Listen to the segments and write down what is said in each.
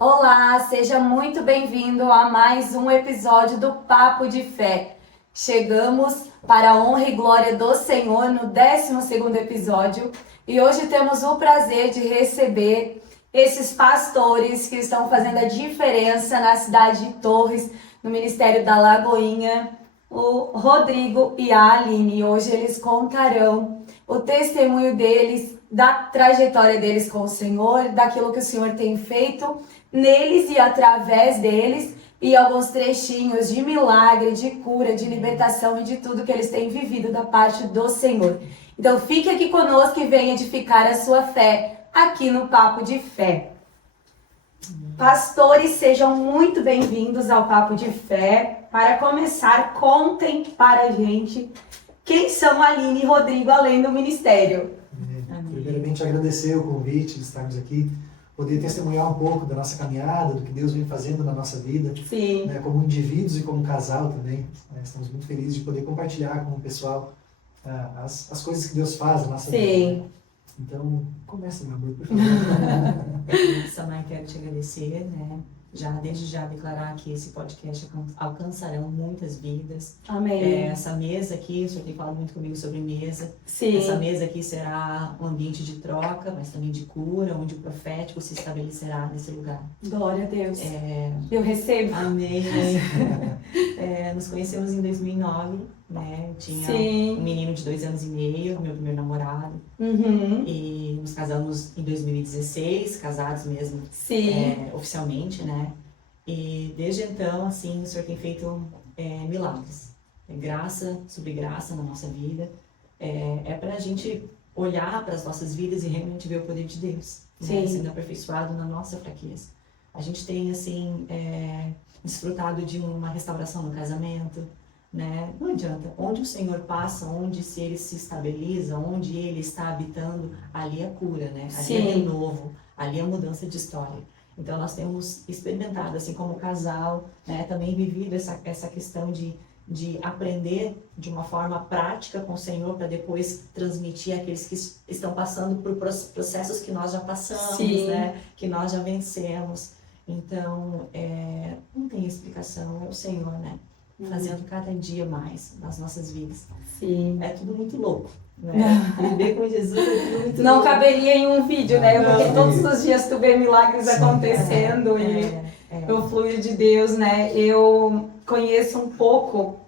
Olá, seja muito bem-vindo a mais um episódio do Papo de Fé. Chegamos para a honra e glória do Senhor no 12º episódio e hoje temos o prazer de receber esses pastores que estão fazendo a diferença na cidade de Torres, no Ministério da Lagoinha, o Rodrigo e a Aline. Hoje eles contarão o testemunho deles, da trajetória deles com o Senhor, daquilo que o Senhor tem feito neles e através deles, e alguns trechinhos de milagre, de cura, de libertação e de tudo que eles têm vivido da parte do Senhor. Então fique aqui conosco e venha edificar a sua fé aqui no Papo de Fé. Pastores, sejam muito bem-vindos ao Papo de Fé. Para começar, contem para a gente quem são Aline e Rodrigo além do ministério. Primeiramente, agradecer o convite de estarmos aqui, poder testemunhar um pouco da nossa caminhada, do que Deus vem fazendo na nossa vida, Sim. Né, como indivíduos e como casal também. Né, estamos muito felizes de poder compartilhar com o pessoal as coisas que Deus faz na nossa vida. Sim. Então, começa, meu amor, por favor. Samai, quero te agradecer, né? Desde já declarar que esse podcast alcançarão muitas vidas. Amém. Essa mesa aqui, o senhor tem falado muito comigo sobre mesa. Sim. Essa mesa aqui será um ambiente de troca, mas também de cura, onde o profético se estabelecerá nesse lugar. Glória a Deus. Eu recebo. Amém. Nos conhecemos em 2009, né? Eu tinha um menino de 2 anos e meio, meu primeiro namorado. Uhum. E nos casamos em 2016, casados mesmo, oficialmente, né? E desde então, assim, o Senhor tem feito milagres. Graça sobre graça na nossa vida. É para a gente olhar para as nossas vidas e realmente ver o poder de Deus, né? Sendo aperfeiçoado na nossa fraqueza. A gente tem, assim, desfrutado de uma restauração no casamento, né? Não adianta, onde o Senhor passa, onde se Ele se estabiliza, onde Ele está habitando, ali é cura, né? Ali é renovo, ali é mudança de história. Então nós temos experimentado, assim como casal, né? Também vivido essa questão de aprender de uma forma prática com o Senhor para depois transmitir àqueles que estão passando por processos que nós já passamos, né? Que nós já vencemos. Então, não tem explicação, é o Senhor, né? Fazendo cada dia mais nas nossas vidas. Sim. É tudo muito louco, né? Viver com Jesus é tudo muito Não louco. caberia em um vídeo, né? Porque todos os dias tu vê milagres acontecendo e o fluir de Deus, né? Eu conheço um pouco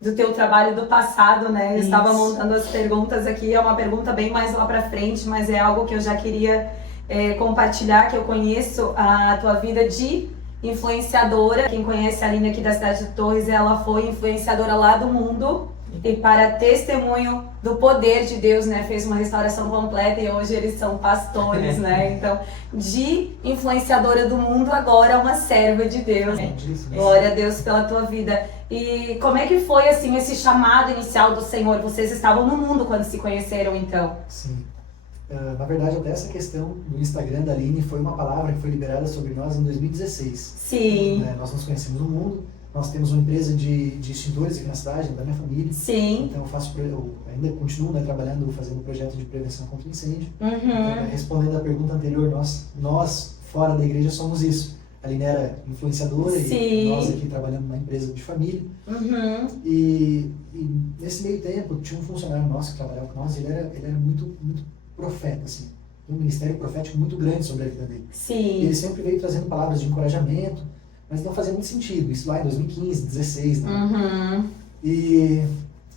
do teu trabalho do passado, né? Eu estava montando as perguntas aqui, é uma pergunta bem mais lá pra frente, mas é algo que eu já queria compartilhar, que eu conheço a tua vida de influenciadora. Quem conhece a Aline aqui da cidade de Torres, ela foi influenciadora lá do mundo e para testemunho do poder de Deus, né, fez uma restauração completa e hoje eles são pastores, né, então de influenciadora do mundo agora uma serva de Deus. Glória a Deus pela tua vida. E como é que foi assim esse chamado inicial do Senhor? Vocês estavam no mundo quando se conheceram, então? Sim. Na verdade, até essa questão do Instagram da Aline foi uma palavra que foi liberada sobre nós em 2016. Sim. Nós nos conhecemos no mundo, nós temos uma empresa de extintores aqui na cidade, da minha família. Sim. Então eu ainda continuo, né, trabalhando, fazendo um projeto de prevenção contra incêndio. Uhum. Então, respondendo à pergunta anterior, nós fora da igreja somos isso. A Aline era influenciadora e nós aqui trabalhando numa empresa de família. Uhum. E nesse meio tempo tinha um funcionário nosso que trabalhava com nós, ele era muito profeta, assim, um ministério profético muito grande sobre a vida dele. Sim. Ele sempre veio trazendo palavras de encorajamento, mas não fazia muito sentido, isso lá em 2015, 2016, né? Uhum. E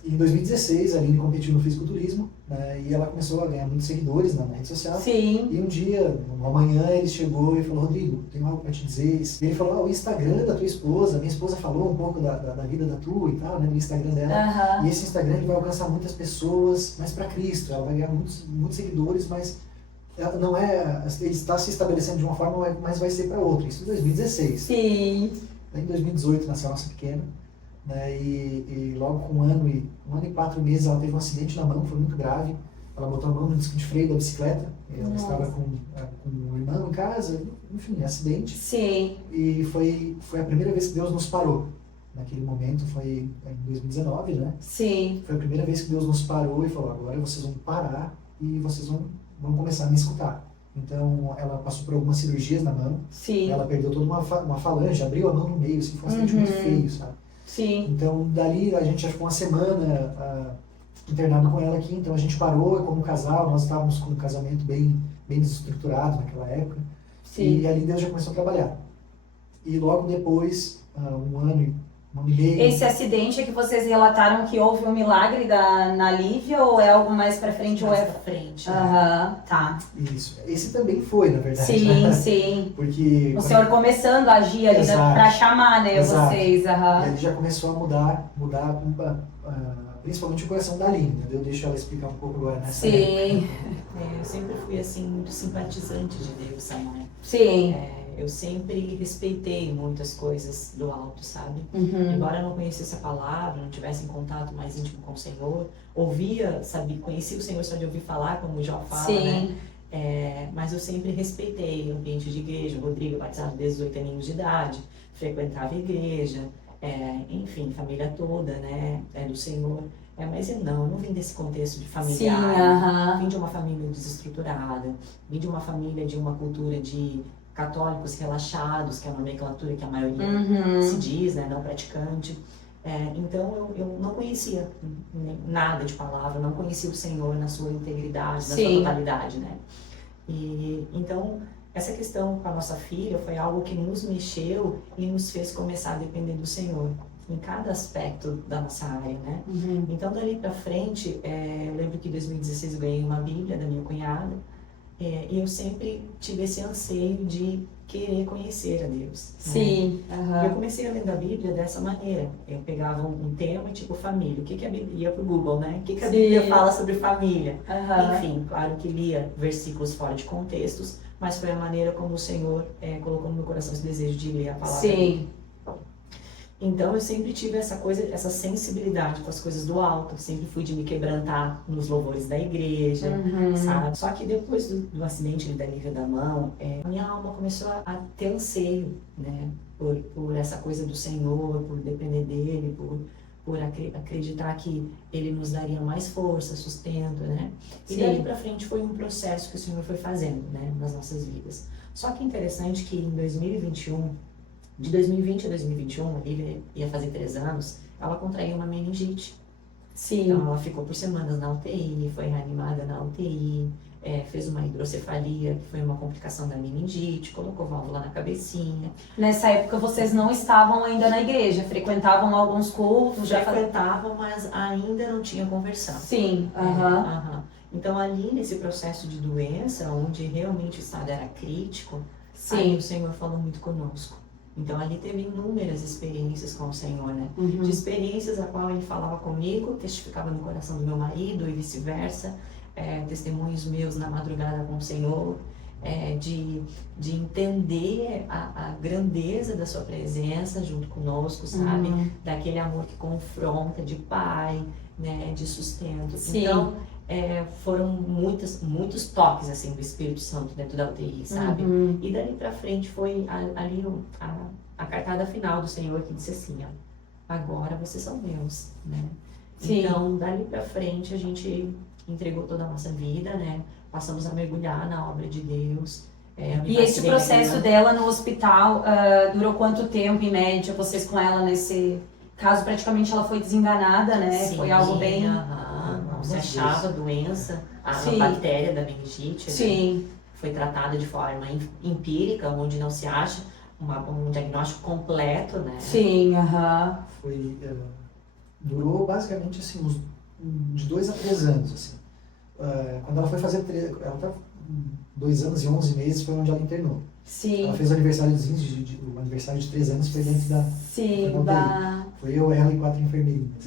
em 2016 a Aline competiu no fisiculturismo, né, e ela começou a ganhar muitos seguidores na rede social. Sim. E um dia, uma manhã, ele chegou e falou: Rodrigo, tenho algo para te dizer. E ele falou: o Instagram da tua esposa, minha esposa falou um pouco da vida da tua e tal, né, do Instagram dela. Uhum. E esse Instagram ele vai alcançar muitas pessoas, mas para Cristo. Ela vai ganhar muitos seguidores, mas ela não é, ele está se estabelecendo de uma forma, mas vai ser para outra. Isso em 2016. Sim. Em 2018 nasceu a nossa pequena. Né, e logo com um ano e 4 meses ela teve um acidente na mão, foi muito grave. Ela botou a mão no disco de freio da bicicleta, ela estava com o irmão em casa, enfim, acidente. Sim. E foi a primeira vez que Deus nos parou. Naquele momento foi em 2019, né? Sim. Foi a primeira vez que Deus nos parou e falou: agora vocês vão parar e vocês vão começar a me escutar. Então, ela passou por algumas cirurgias na mão. Sim. Ela perdeu toda uma falange, abriu a mão no meio, assim, foi um acidente muito feio, sabe? Sim. Então, dali a gente já ficou uma semana internado com ela aqui, então a gente parou como casal, nós estávamos com um casamento bem desestruturado naquela época. Sim. E ali Deus já começou a trabalhar. E logo depois, um ano e meio... Esse acidente é que vocês relataram que houve um milagre na Lívia, ou é algo mais pra frente? Mais ou é pra frente. Aham, tá. Isso. Esse também foi, na verdade. Sim, né? sim. Porque... O Senhor começando a agir ali Exato. pra chamar, né, Exato. vocês. E Aham. ali já começou a mudar principalmente o coração da Aline, né? Eu deixo ela explicar um pouco agora nessa época. Sim, Eu sempre fui assim muito simpatizante de Deus, sabe? sim. Eu sempre respeitei muitas coisas do alto, sabe? Uhum. Embora eu não conhecesse a palavra, não tivesse em contato mais íntimo com o Senhor, ouvia, sabia, conhecia o Senhor só de ouvir falar, como o Jó fala, né? Sim. Mas eu sempre respeitei o ambiente de igreja. O Rodrigo, batizado desde os 8 aninhos de idade, frequentava a igreja, enfim, família toda, né? Do Senhor. Mas eu não vim desse contexto de familiar. Sim, aham. Vim de uma família desestruturada, vim de uma família de uma cultura de católicos relaxados, que é uma nomenclatura que a maioria se diz, né? Não praticante. Então eu não conhecia nada de palavra, não conhecia o Senhor na sua integridade, na sua totalidade, né? E então essa questão com a nossa filha foi algo que nos mexeu e nos fez começar a depender do Senhor em cada aspecto da nossa área, né? Então dali pra frente, eu lembro que em 2016 eu ganhei uma Bíblia da minha cunhada, e eu sempre tive esse anseio de querer conhecer a Deus. Sim. Né? Eu comecei a ler a Bíblia dessa maneira. Eu pegava um tema, tipo família. O que a Bíblia ia pro Google, né? O que a Bíblia fala sobre família? Enfim, claro que lia versículos fora de contextos, mas foi a maneira como o Senhor colocou no meu coração esse desejo de ler a palavra dele. Então eu sempre tive essa sensibilidade com as coisas do alto, eu sempre fui de me quebrantar nos louvores da igreja, sabe? Só que depois do acidente da Lívia da mão, a minha alma começou a ter anseio, né? Por essa coisa do Senhor, por depender dele, por acreditar que ele nos daria mais força, sustento, né? E daí pra frente foi um processo que o Senhor foi fazendo, né? Nas nossas vidas. Só que é interessante que em 2021, de 2020 a 2021, a Lívia ia fazer 3 anos, ela contraiu uma meningite. Sim. Então ela ficou por semanas na UTI, foi reanimada na UTI, fez uma hidrocefalia, que foi uma complicação da meningite, colocou válvula na cabecinha. Nessa época vocês não estavam ainda na igreja, frequentavam alguns cultos? Frequentavam, mas ainda não tinha conversão. Sim. Então ali nesse processo de doença, onde realmente o estado era crítico, aí o Senhor falou muito conosco. Então ali teve inúmeras experiências com o Senhor, né? De experiências a qual ele falava comigo, testificava no coração do meu marido e vice-versa, testemunhos meus na madrugada com o Senhor, de entender a grandeza da sua presença junto conosco, sabe? Daquele amor que confronta, de pai, né? De sustento. Então foram muitos toques assim do Espírito Santo dentro da UTI, sabe? E dali pra frente foi ali a cartada final do Senhor que disse assim, ó, agora vocês são meus, né? Então dali pra frente a gente entregou toda a nossa vida, né? Passamos a mergulhar na obra de Deus. E esse processo dela no hospital durou quanto tempo em média, vocês com ela nesse caso? Praticamente ela foi desenganada, né? Sim, foi algo bem... Não se achava a doença, a bactéria da meningite. Sim. Foi tratada de forma empírica, onde não se acha um diagnóstico completo, né? Sim, Foi, durou basicamente assim, de 2 a 3 anos, assim. Quando ela foi fazer, ela tá 2 anos e 11 meses, foi onde ela internou. Sim. Ela fez o aniversário de 3 anos, foi dentro da... Foi eu, ela e 4 enfermeirinhas.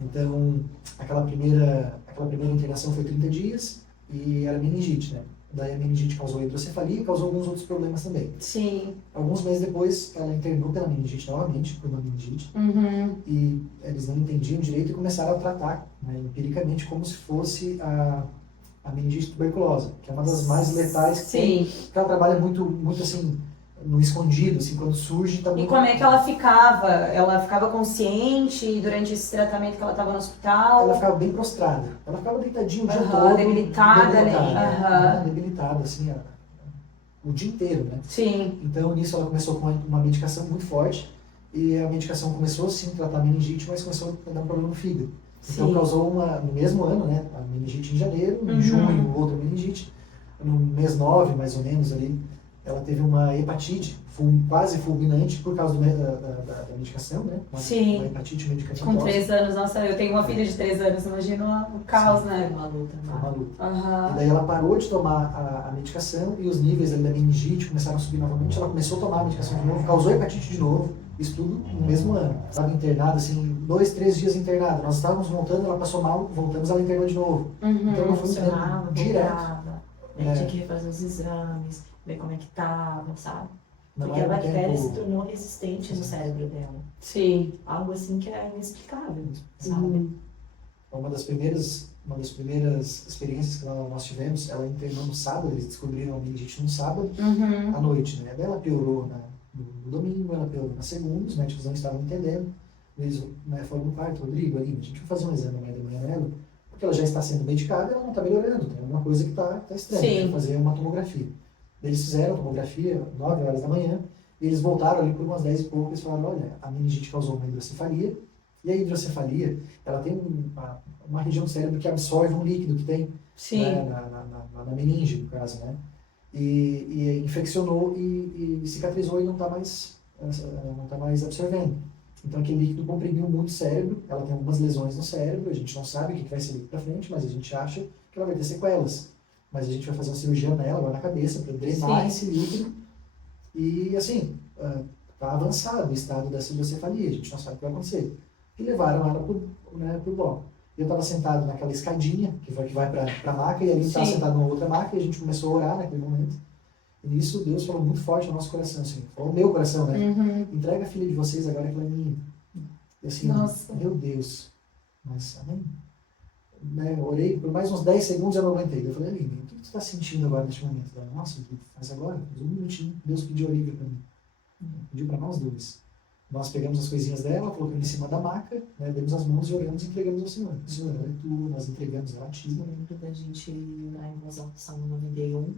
Então, aquela primeira internação foi 30 dias e era meningite, né? Daí a meningite causou hidrocefalia e causou alguns outros problemas também. Sim. Alguns meses depois, ela internou pela meningite novamente, por uma meningite. E eles não entendiam direito e começaram a tratar, né, empiricamente, como se fosse a meningite tuberculosa, que é uma das mais letais que tem. Porque ela trabalha muito assim, no escondido, assim, quando surge, tá E muito... como é que ela ficava? Ela ficava consciente durante esse tratamento que ela estava no hospital? Ela ficava bem prostrada. Ela ficava deitadinha o dia Aham, todo. debilitada, né? Aham. Debilitada, assim, o dia inteiro, né? Sim. Então, nisso, ela começou com uma medicação muito forte. E a medicação começou, sim, a tratar a meningite, mas começou a dar um problema no fígado. Então, Sim. causou no mesmo ano, né? A meningite em janeiro, em Uhum. junho, outra meningite. No mês 9, mais ou menos, ali, ela teve uma hepatite quase fulminante por causa da medicação, né? Sim. Uma hepatite medicamentosa. Com 3 anos, nossa, eu tenho uma filha de 3 anos, imagina o caos, Sim, né? Uma luta. Foi uma luta. Aham. E daí ela parou de tomar a medicação e os níveis ali da meningite começaram a subir novamente. Ela começou a tomar a medicação de novo, causou hepatite de novo, isso tudo no mesmo ano. Estava internada, assim, 2, 3 dias internada. Nós estávamos voltando, ela passou mal, voltamos, ela internou de novo. Uhum. Então não foi Funcionava, direto. voltava, né? Tinha que refazer os exames, ver como é que tava, sabe? Não Porque a era um bactéria se tempo... tornou resistente no cérebro dela. Sim. Algo assim que é inexplicável, sabe? Uhum. Uma das primeiras experiências que nós tivemos, ela internou no sábado, eles descobriram a meningite no sábado, Uhum. à noite, né? Daí ela piorou no domingo, ela piorou na segunda, os médicos não estavam entendendo. Eles, né, foram no quarto, Rodrigo, ali, a gente vai fazer um exame amanhã de manhã nela, porque ela já está sendo medicada e ela não está melhorando, tem alguma coisa que está estranha, Sim. tem que fazer uma tomografia. Eles fizeram a tomografia 9 horas da manhã, e eles voltaram ali por umas 10 e pouco, eles falaram, olha, a meningite causou uma hidrocefalia, e a hidrocefalia, ela tem uma região do cérebro que absorve um líquido que tem, Sim. né, na meninge, no caso, né? E infeccionou e cicatrizou e não está mais absorvendo. Então aquele líquido comprimiu muito o cérebro, ela tem algumas lesões no cérebro, a gente não sabe o que vai ser daqui para frente, mas a gente acha que ela vai ter sequelas. Mas a gente vai fazer uma cirurgia nela, agora na cabeça, para drenar esse líquido. E assim, está avançado o estado dessa hidrocefalia, a gente não sabe o que vai acontecer. E levaram ela pro bloco. Eu estava sentado naquela escadinha, que vai para a maca, e ali estava sentado numa outra maca, e a gente começou a orar naquele momento. E nisso Deus falou muito forte no nosso coração, assim, falou no meu coração, né? Uhum. Entrega a filha de vocês agora que ela é minha. E assim, Nossa. meu Deus, mas amém? Né, eu orei por mais uns 10 segundos e eu não aguentei. Eu falei, Aline, o que você está sentindo agora neste momento? Ela, nossa, mas agora, um minutinho, Deus pediu alívio para mim. Pediu para nós dois. Nós pegamos as coisinhas dela, colocamos em cima da maca, né, demos as mãos e oramos e entregamos ao Senhor. Senhor, ela é tua, nós entregamos ela a ti. Eu lembro da gente orar em voz alta, Salmo 91.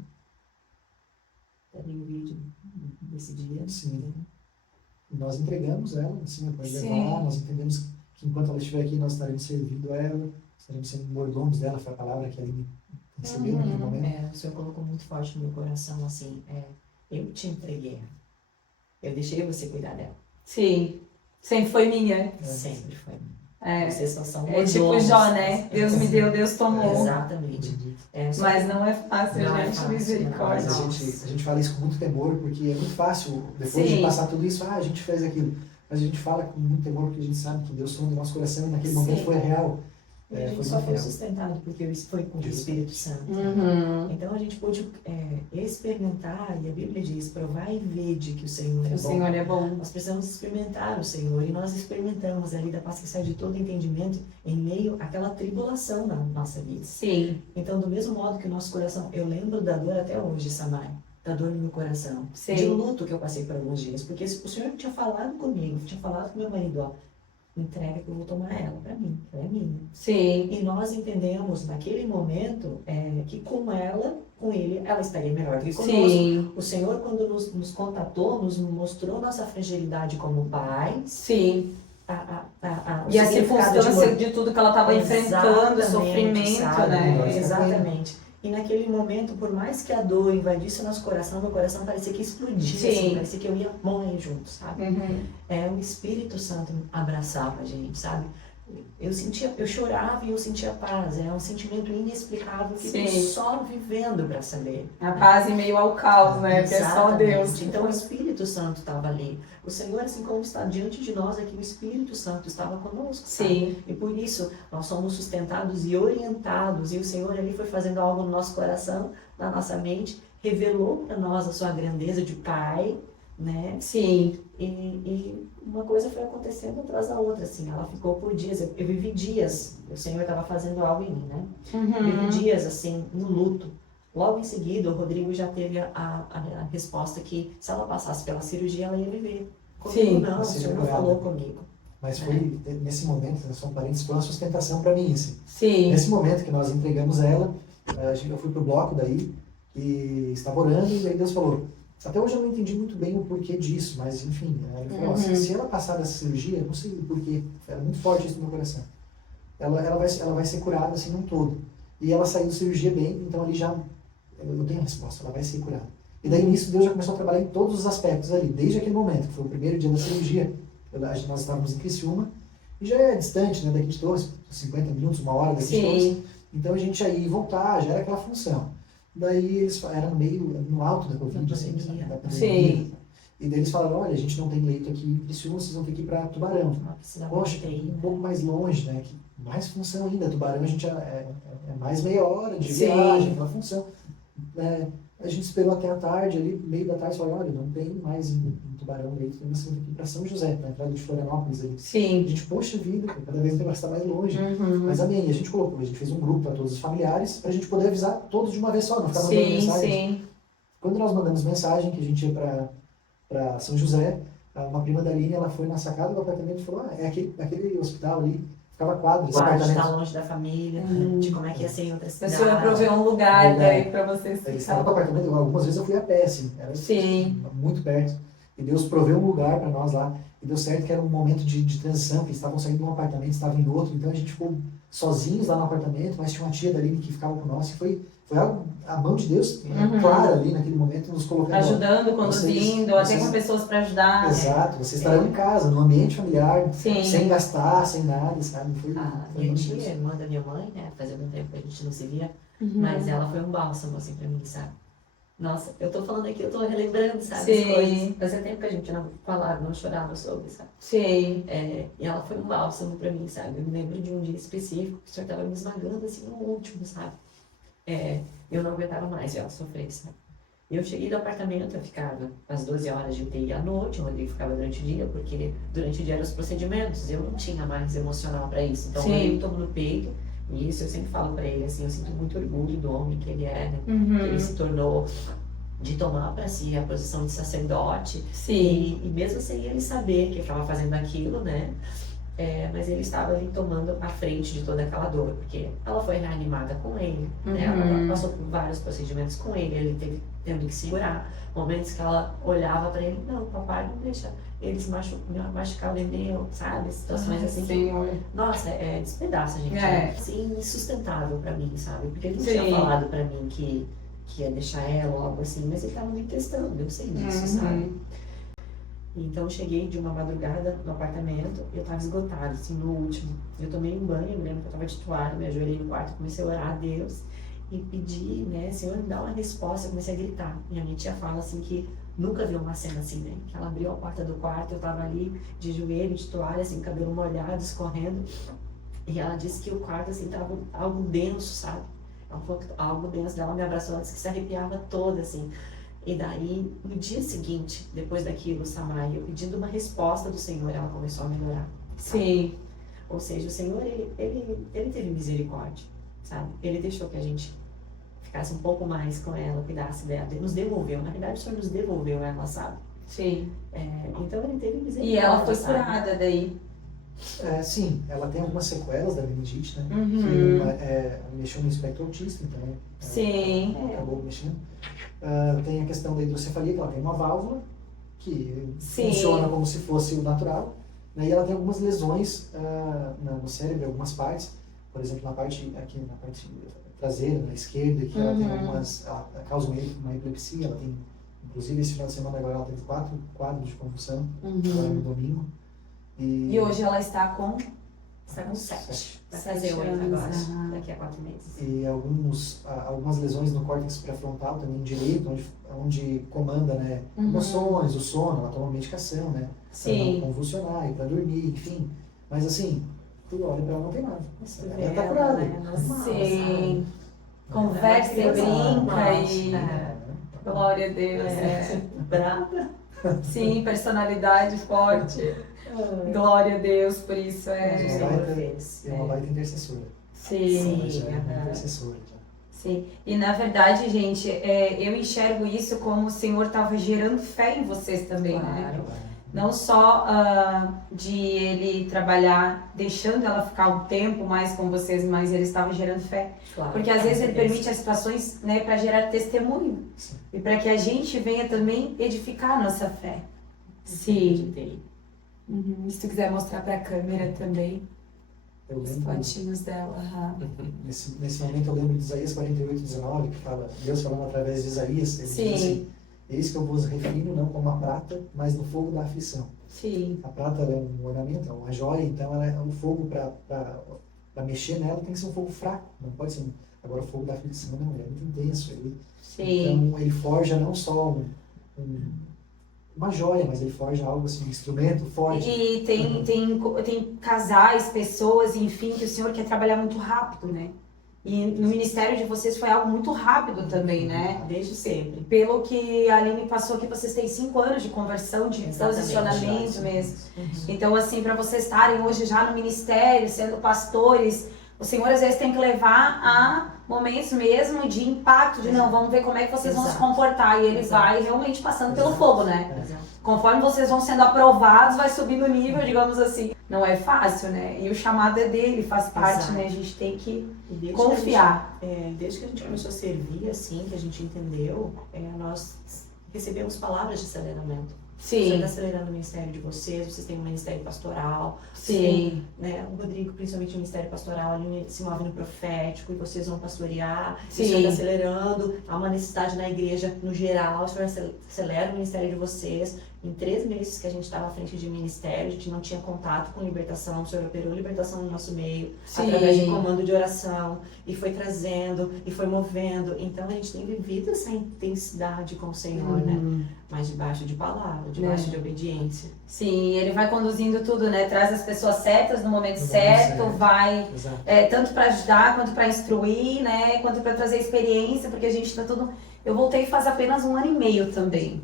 Tem um vídeo desse dia. Sim. Né? E nós entregamos ela, assim, pode Sim. levar, nós entendemos que enquanto ela estiver aqui, nós estaremos servindo ela, estaremos sendo mordomos dela, foi a palavra que a Aline recebeu naquele momento. O Senhor colocou muito forte no meu coração, assim, eu te entreguei ela. Eu deixei você cuidar dela. Sim. Sempre foi minha. Sempre foi. É. Vocês só são É tipo mordomos. Jó, né? Deus me deu, Deus tomou. Exatamente. Mas não é fácil, Não é gente. fácil, Misericórdia. Mas a gente fala isso com muito temor, porque é muito fácil, depois Sim. de passar tudo isso, a gente fez aquilo. Mas a gente fala com muito temor, porque a gente sabe que Deus sonda no nosso coração e naquele momento Sim. foi real. E a gente Foi só muito foi real. sustentado porque isso foi com o Espírito Santo. Uhum. Então a gente pôde experimentar, e a Bíblia diz, provar e vede que o Senhor é O bom. Senhor é bom. Nós precisamos experimentar o Senhor, e nós experimentamos ali da paz que sai de todo entendimento em meio àquela tribulação na nossa vida. Sim. Então, do mesmo modo que o nosso coração, eu lembro da dor até hoje, Samai, da dor no meu coração, Sim. de luto que eu passei por alguns dias, porque o Senhor tinha falado comigo, tinha falado com meu marido, ó, entrega que eu vou tomar ela pra mim, ela é minha. Sim. E nós entendemos naquele momento que com ela, com ele, ela estaria melhor do que conosco. Sim. O Senhor, quando nos contatou, nos mostrou nossa fragilidade como pais. Sim. O E a significado circunstância de tudo que ela estava enfrentando, o sofrimento, sabe? né? Exatamente. E naquele momento, por mais que a dor invadisse o nosso coração, meu coração parecia que explodia, assim, parecia que eu ia morrer junto, sabe? Uhum. O Espírito Santo abraçava a gente, sabe? Eu chorava e eu sentia paz. É um sentimento inexplicável que eu tô só vivendo para saber. A paz em meio ao caos, né? Porque é só Deus. Então o Espírito Santo estava ali. O Senhor, assim como está diante de nós aqui, o Espírito Santo estava conosco. Sabe? Sim. E por isso nós somos sustentados e orientados. E o Senhor ali foi fazendo algo no nosso coração, na nossa mente, revelou para nós a sua grandeza de Pai, né? Sim. E uma coisa foi acontecendo atrás da outra, assim. Ela ficou por dias. Eu vivi dias. O Senhor estava fazendo algo em mim, né? Uhum. Vivi dias, assim, no luto. Logo em seguida, o Rodrigo já teve a resposta que se ela passasse pela cirurgia, ela ia viver. Comigo Sim. não, o senhor não falou comigo. Mas foi nesse momento, né, são parentes, foi uma sustentação para mim, assim. Sim. Nesse momento que nós entregamos ela, eu fui pro bloco daí, e estava orando, e aí Deus falou, até hoje eu não entendi muito bem o porquê disso, mas enfim, ele falou, se ela passar dessa cirurgia, não sei o porquê, era muito forte isso no meu coração, ela vai ser curada assim num todo. E ela saiu da cirurgia bem, então ali já, eu tenho a resposta, ela vai ser curada. E daí nisso Deus já começou a trabalhar em todos os aspectos ali, desde aquele momento, que foi o primeiro dia da cirurgia, nós estávamos em Criciúma, e já é distante, né, daqui de Torres, 50 minutos, uma hora daqui de Torres, então a gente já ia e voltar, já era aquela função. Daí eles eram no alto da Covid, assim, da pandemia. Sim. E daí eles falaram, olha, a gente não tem leito aqui em Criciúma, vocês vão ter que ir para Tubarão. Poxa, um pouco mais longe, né? Mais função ainda. Tubarão a gente é mais meia hora de viagem, aquela função. A gente esperou até a tarde, ali, meio da tarde, falou, olha, não tem mais em Tubarão leito, tem que ir para São José, na entrada de Florianópolis. Ali. Sim. A gente, poxa vida, cada vez o negócio está mais longe. Mas amém, a gente colocou, a gente fez um grupo para todos os familiares, para a gente poder avisar todos de uma vez só, não ficar mandando mensagem. Sim. Quando nós mandamos mensagem que a gente ia para São José, uma prima da Aline, ela foi na sacada do apartamento e falou, é aquele hospital ali, ficava quadro, esse apartamento. Está longe da família, de como é que ia ser em outra cidade. A senhora proveu um lugar daí para vocês Eles estavam no apartamento, algumas vezes eu fui a pé, assim, era muito perto. E Deus proveu um lugar para nós lá, e deu certo que era um momento de transição, que eles estavam saindo de um apartamento, estavam em outro, então a gente ficou sozinhos lá no apartamento, mas tinha uma tia da Aline que ficava com nós, e foi algo, a mão de Deus clara ali naquele momento, nos colocando... Ajudando, conduzindo, até com pessoas para ajudar. Exato, vocês estarão em casa, no ambiente familiar, sem gastar, sem nada, sabe? Minha tia, irmã da minha mãe, né, fazia algum tempo que a gente não se via, mas ela foi um bálsamo, assim, pra mim, sabe? Nossa, eu tô falando aqui, eu tô relembrando, sabe, as coisas. Fazia tempo que a gente não falava, não chorava sobre, sabe? Sim. E ela foi um bálsamo pra mim, sabe? Eu me lembro de um dia específico que o senhor tava me esmagando, assim, no último, sabe? Eu não aguentava mais ver ela sofrer, sabe? Eu cheguei do apartamento, eu ficava às 12 horas de UTI à noite, o Rodrigo ficava durante o dia, porque durante o dia eram os procedimentos, eu não tinha mais emocional pra isso. Então, o Rodrigo tomou no peito, e isso eu sempre falo pra ele, assim, eu sinto muito orgulho do homem que ele é, né? Que ele se tornou, de tomar pra si a posição de sacerdote. Sim. E mesmo sem ele saber que ele estava fazendo aquilo, né? Mas ele estava ali tomando a frente de toda aquela dor, porque ela foi reanimada com ele, né? Ela passou por vários procedimentos com ele teve tendo que segurar. Momentos que ela olhava para ele, não, papai, não deixa ele se machucar o neném, sabe? Situações assim que, nossa, despedaça, gente. É assim, insustentável para mim, sabe? Porque ele não tinha falado para mim que ia deixar ela ou algo assim, mas ele estava me testando, eu sei disso, sabe? Então eu cheguei de uma madrugada no apartamento, eu estava esgotada, assim, no último. Eu tomei um banho, eu me lembro que eu estava de toalha, me ajoelhei no quarto, comecei a orar a Deus e pedi, né, Senhor, me dá uma resposta. Eu comecei a gritar. E a minha tia fala assim que nunca viu uma cena assim, né? Que ela abriu a porta do quarto, eu estava ali de joelho, de toalha, assim, cabelo molhado, escorrendo. E ela disse que o quarto, assim, estava algo denso, sabe? Ela falou que algo denso dela, me abraçou, ela disse que se arrepiava toda, assim. E daí, no dia seguinte, depois daquilo, Samai, eu pedindo uma resposta do Senhor, ela começou a melhorar. Sabe? Sim. Ou seja, o Senhor, ele teve misericórdia, sabe? Ele deixou que a gente ficasse um pouco mais com ela, cuidasse dela, nos devolveu. Na verdade, o Senhor nos devolveu ela, sabe? Sim. Então, ele teve misericórdia. E ela foi sabe? curada daí. Sim, ela tem algumas sequelas da meningite, né? Que mexeu no espectro autista, então Sim. acabou mexendo. Tem a questão da hidrocefalia, que ela tem uma válvula que funciona como se fosse o natural, né? E ela tem algumas lesões no cérebro, em algumas partes, por exemplo, na parte traseira, na esquerda, que ela tem algumas, ela causa uma epilepsia, ela tem, inclusive esse final de semana agora ela teve 4 quadros de convulsão, agora no domingo. E hoje ela está com 7. Vai fazer 8 agora, daqui a 4 meses. E algumas lesões no córtex pré-frontal também direito, onde comanda, né, emoções, o sono, ela toma medicação, né, para não convulsionar e para dormir, enfim. Mas assim, tu olha para ela, não tem nada. Ela está curada. Né? Sim. Conversa e brinca e... Glória a Deus. Brava. Sim, personalidade forte. Glória a Deus por isso. É uma baita intercessora. Sim. Ela já é uma intercessora. Já. Sim, e na verdade, gente, eu enxergo isso como o Senhor estava gerando fé em vocês também, né? Não só de Ele trabalhar, deixando ela ficar um tempo mais com vocês, mas Ele estava gerando fé. Claro, porque às vezes Ele permite as situações, né, para gerar testemunho. Sim. E para que a gente venha também edificar a nossa fé. Sim. Se tu quiser mostrar para a câmera também, Eu os lembro, fotinhos dela. nesse momento eu lembro de Isaías 48:19, que fala, Deus falando através de Isaías, ele Sim. diz assim: eis que eu vos refino não como a prata, mas no fogo da aflição. Sim. A prata é um ornamento, é uma joia, então ela é um fogo para mexer nela tem que ser um fogo fraco, não pode ser agora o fogo da aflição não, ele é muito intenso. Sim. Então ele forja não só uma joia, mas ele forja algo assim, um instrumento forte. E tem casais, pessoas, enfim, que o Senhor quer trabalhar muito rápido, né? E no ministério de vocês foi algo muito rápido também, né? Desde sempre. Pelo que a Aline passou aqui, vocês têm 5 anos de conversão, de posicionamento já, mesmo. Uhum. Então, assim, para vocês estarem hoje já no ministério, sendo pastores, o Senhor às vezes tem que levar a momentos mesmo de impacto, de não, vamos ver como é que vocês vão se comportar. E Ele vai realmente passando pelo fogo, né? Exato. Conforme vocês vão sendo aprovados, vai subindo o nível, digamos assim. Não é fácil, né? E o chamado é dele, faz parte, Exato. né? A gente tem que Desde confiar. Desde que a gente começou a servir, assim, que a gente entendeu, nós recebemos palavras de aceleramento. Você Sim, está acelerando o ministério de vocês têm um ministério pastoral. sim, Né? O Rodrigo, principalmente o ministério pastoral, ele se move no profético e vocês vão pastorear. Sim. O Senhor está acelerando, há uma necessidade na igreja no geral, o Senhor acelera o ministério de vocês. Em 3 meses que a gente estava à frente de ministério, a gente não tinha contato com libertação, o Senhor operou libertação no nosso meio, Sim. através de comando de oração, e foi trazendo, e foi movendo. Então a gente tem vivido essa intensidade com o Senhor, né? Mas debaixo de palavra, debaixo de obediência. Sim, ele vai conduzindo tudo, né? Traz as pessoas certas no momento No momento certo, certo. vai Exato. tanto para ajudar, quanto para instruir, né? Quanto para trazer experiência, porque a gente tá tudo... Eu voltei faz apenas 1 ano e meio também.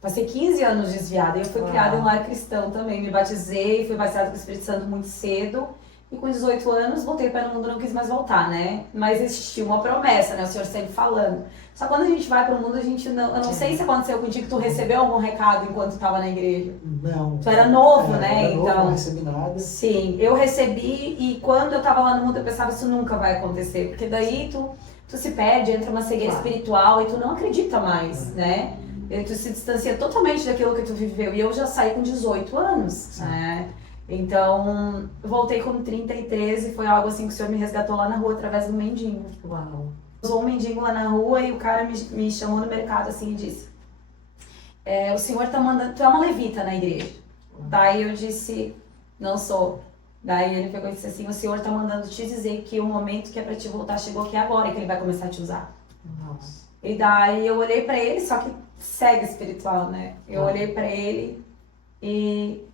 Passei 15 anos desviada. Eu fui criada em um lar cristão também. Me batizei, fui batizada com o Espírito Santo muito cedo. E com 18 anos, voltei para o mundo, não quis mais voltar, né? Mas existia uma promessa, né? O Senhor sempre falando. Só quando a gente vai para o mundo, a gente não... Eu não sei se aconteceu contigo que tu recebeu algum recado enquanto estava na igreja. Não. Tu era novo, né? Era novo, Então, não recebi nada. sim, eu recebi e quando eu estava lá no mundo, eu pensava, isso nunca vai acontecer. Porque daí tu se perde, entra uma cegueira espiritual e tu não acredita mais, né? E tu se distancia totalmente daquilo que tu viveu. E eu já saí com 18 anos, né? Então, eu voltei com 33 e foi algo assim que o Senhor me resgatou lá na rua através do mendigo. Uau! Usou um mendigo lá na rua e o cara me chamou no mercado assim e disse: o Senhor tá mandando, tu é uma levita na igreja. Daí eu disse: não sou. Daí ele pegou e disse assim: o Senhor tá mandando te dizer que o momento que é pra te voltar chegou aqui agora e que ele vai começar a te usar. Nossa. E daí eu olhei pra ele, só que cega espiritual, né? Eu olhei pra ele e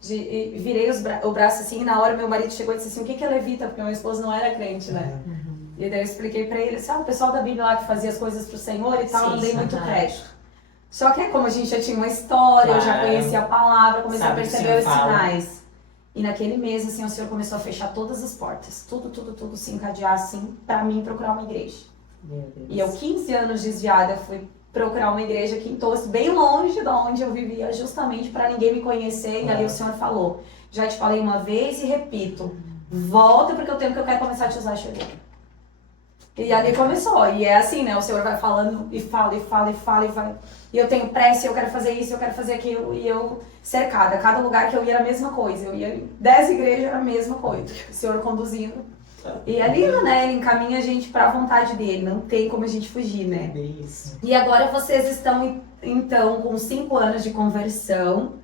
virei o braço assim, e na hora meu marido chegou e disse assim: o que é levita? Porque meu esposo não era crente, né? E daí eu expliquei pra ele, sabe, o pessoal da Bíblia lá que fazia as coisas pro Senhor e tal, eu não dei muito crédito. Só que como a gente já tinha uma história, eu já conhecia a palavra, comecei a perceber os sinais. E naquele mês, assim, o Senhor começou a fechar todas as portas. Tudo se encadear, assim, pra mim procurar uma igreja. Meu Deus. E eu, 15 anos desviada, fui procurar uma igreja aqui em Tosto, bem longe de onde eu vivia, justamente para ninguém me conhecer. E ali o Senhor falou: já te falei uma vez e repito, volta porque o tempo que eu quero começar a te usar chegou. E ali começou. E é assim, né? O Senhor vai falando e fala e vai. E eu tenho pressa, eu quero fazer isso, eu quero fazer aquilo. E eu cercada. Cada lugar que eu ia era a mesma coisa. Eu ia em 10 igrejas, era a mesma coisa. O Senhor conduzindo. E ali, né, ele encaminha a gente para a vontade dele, não tem como a gente fugir, né? Isso. E agora vocês estão, então, com 5 anos de conversão.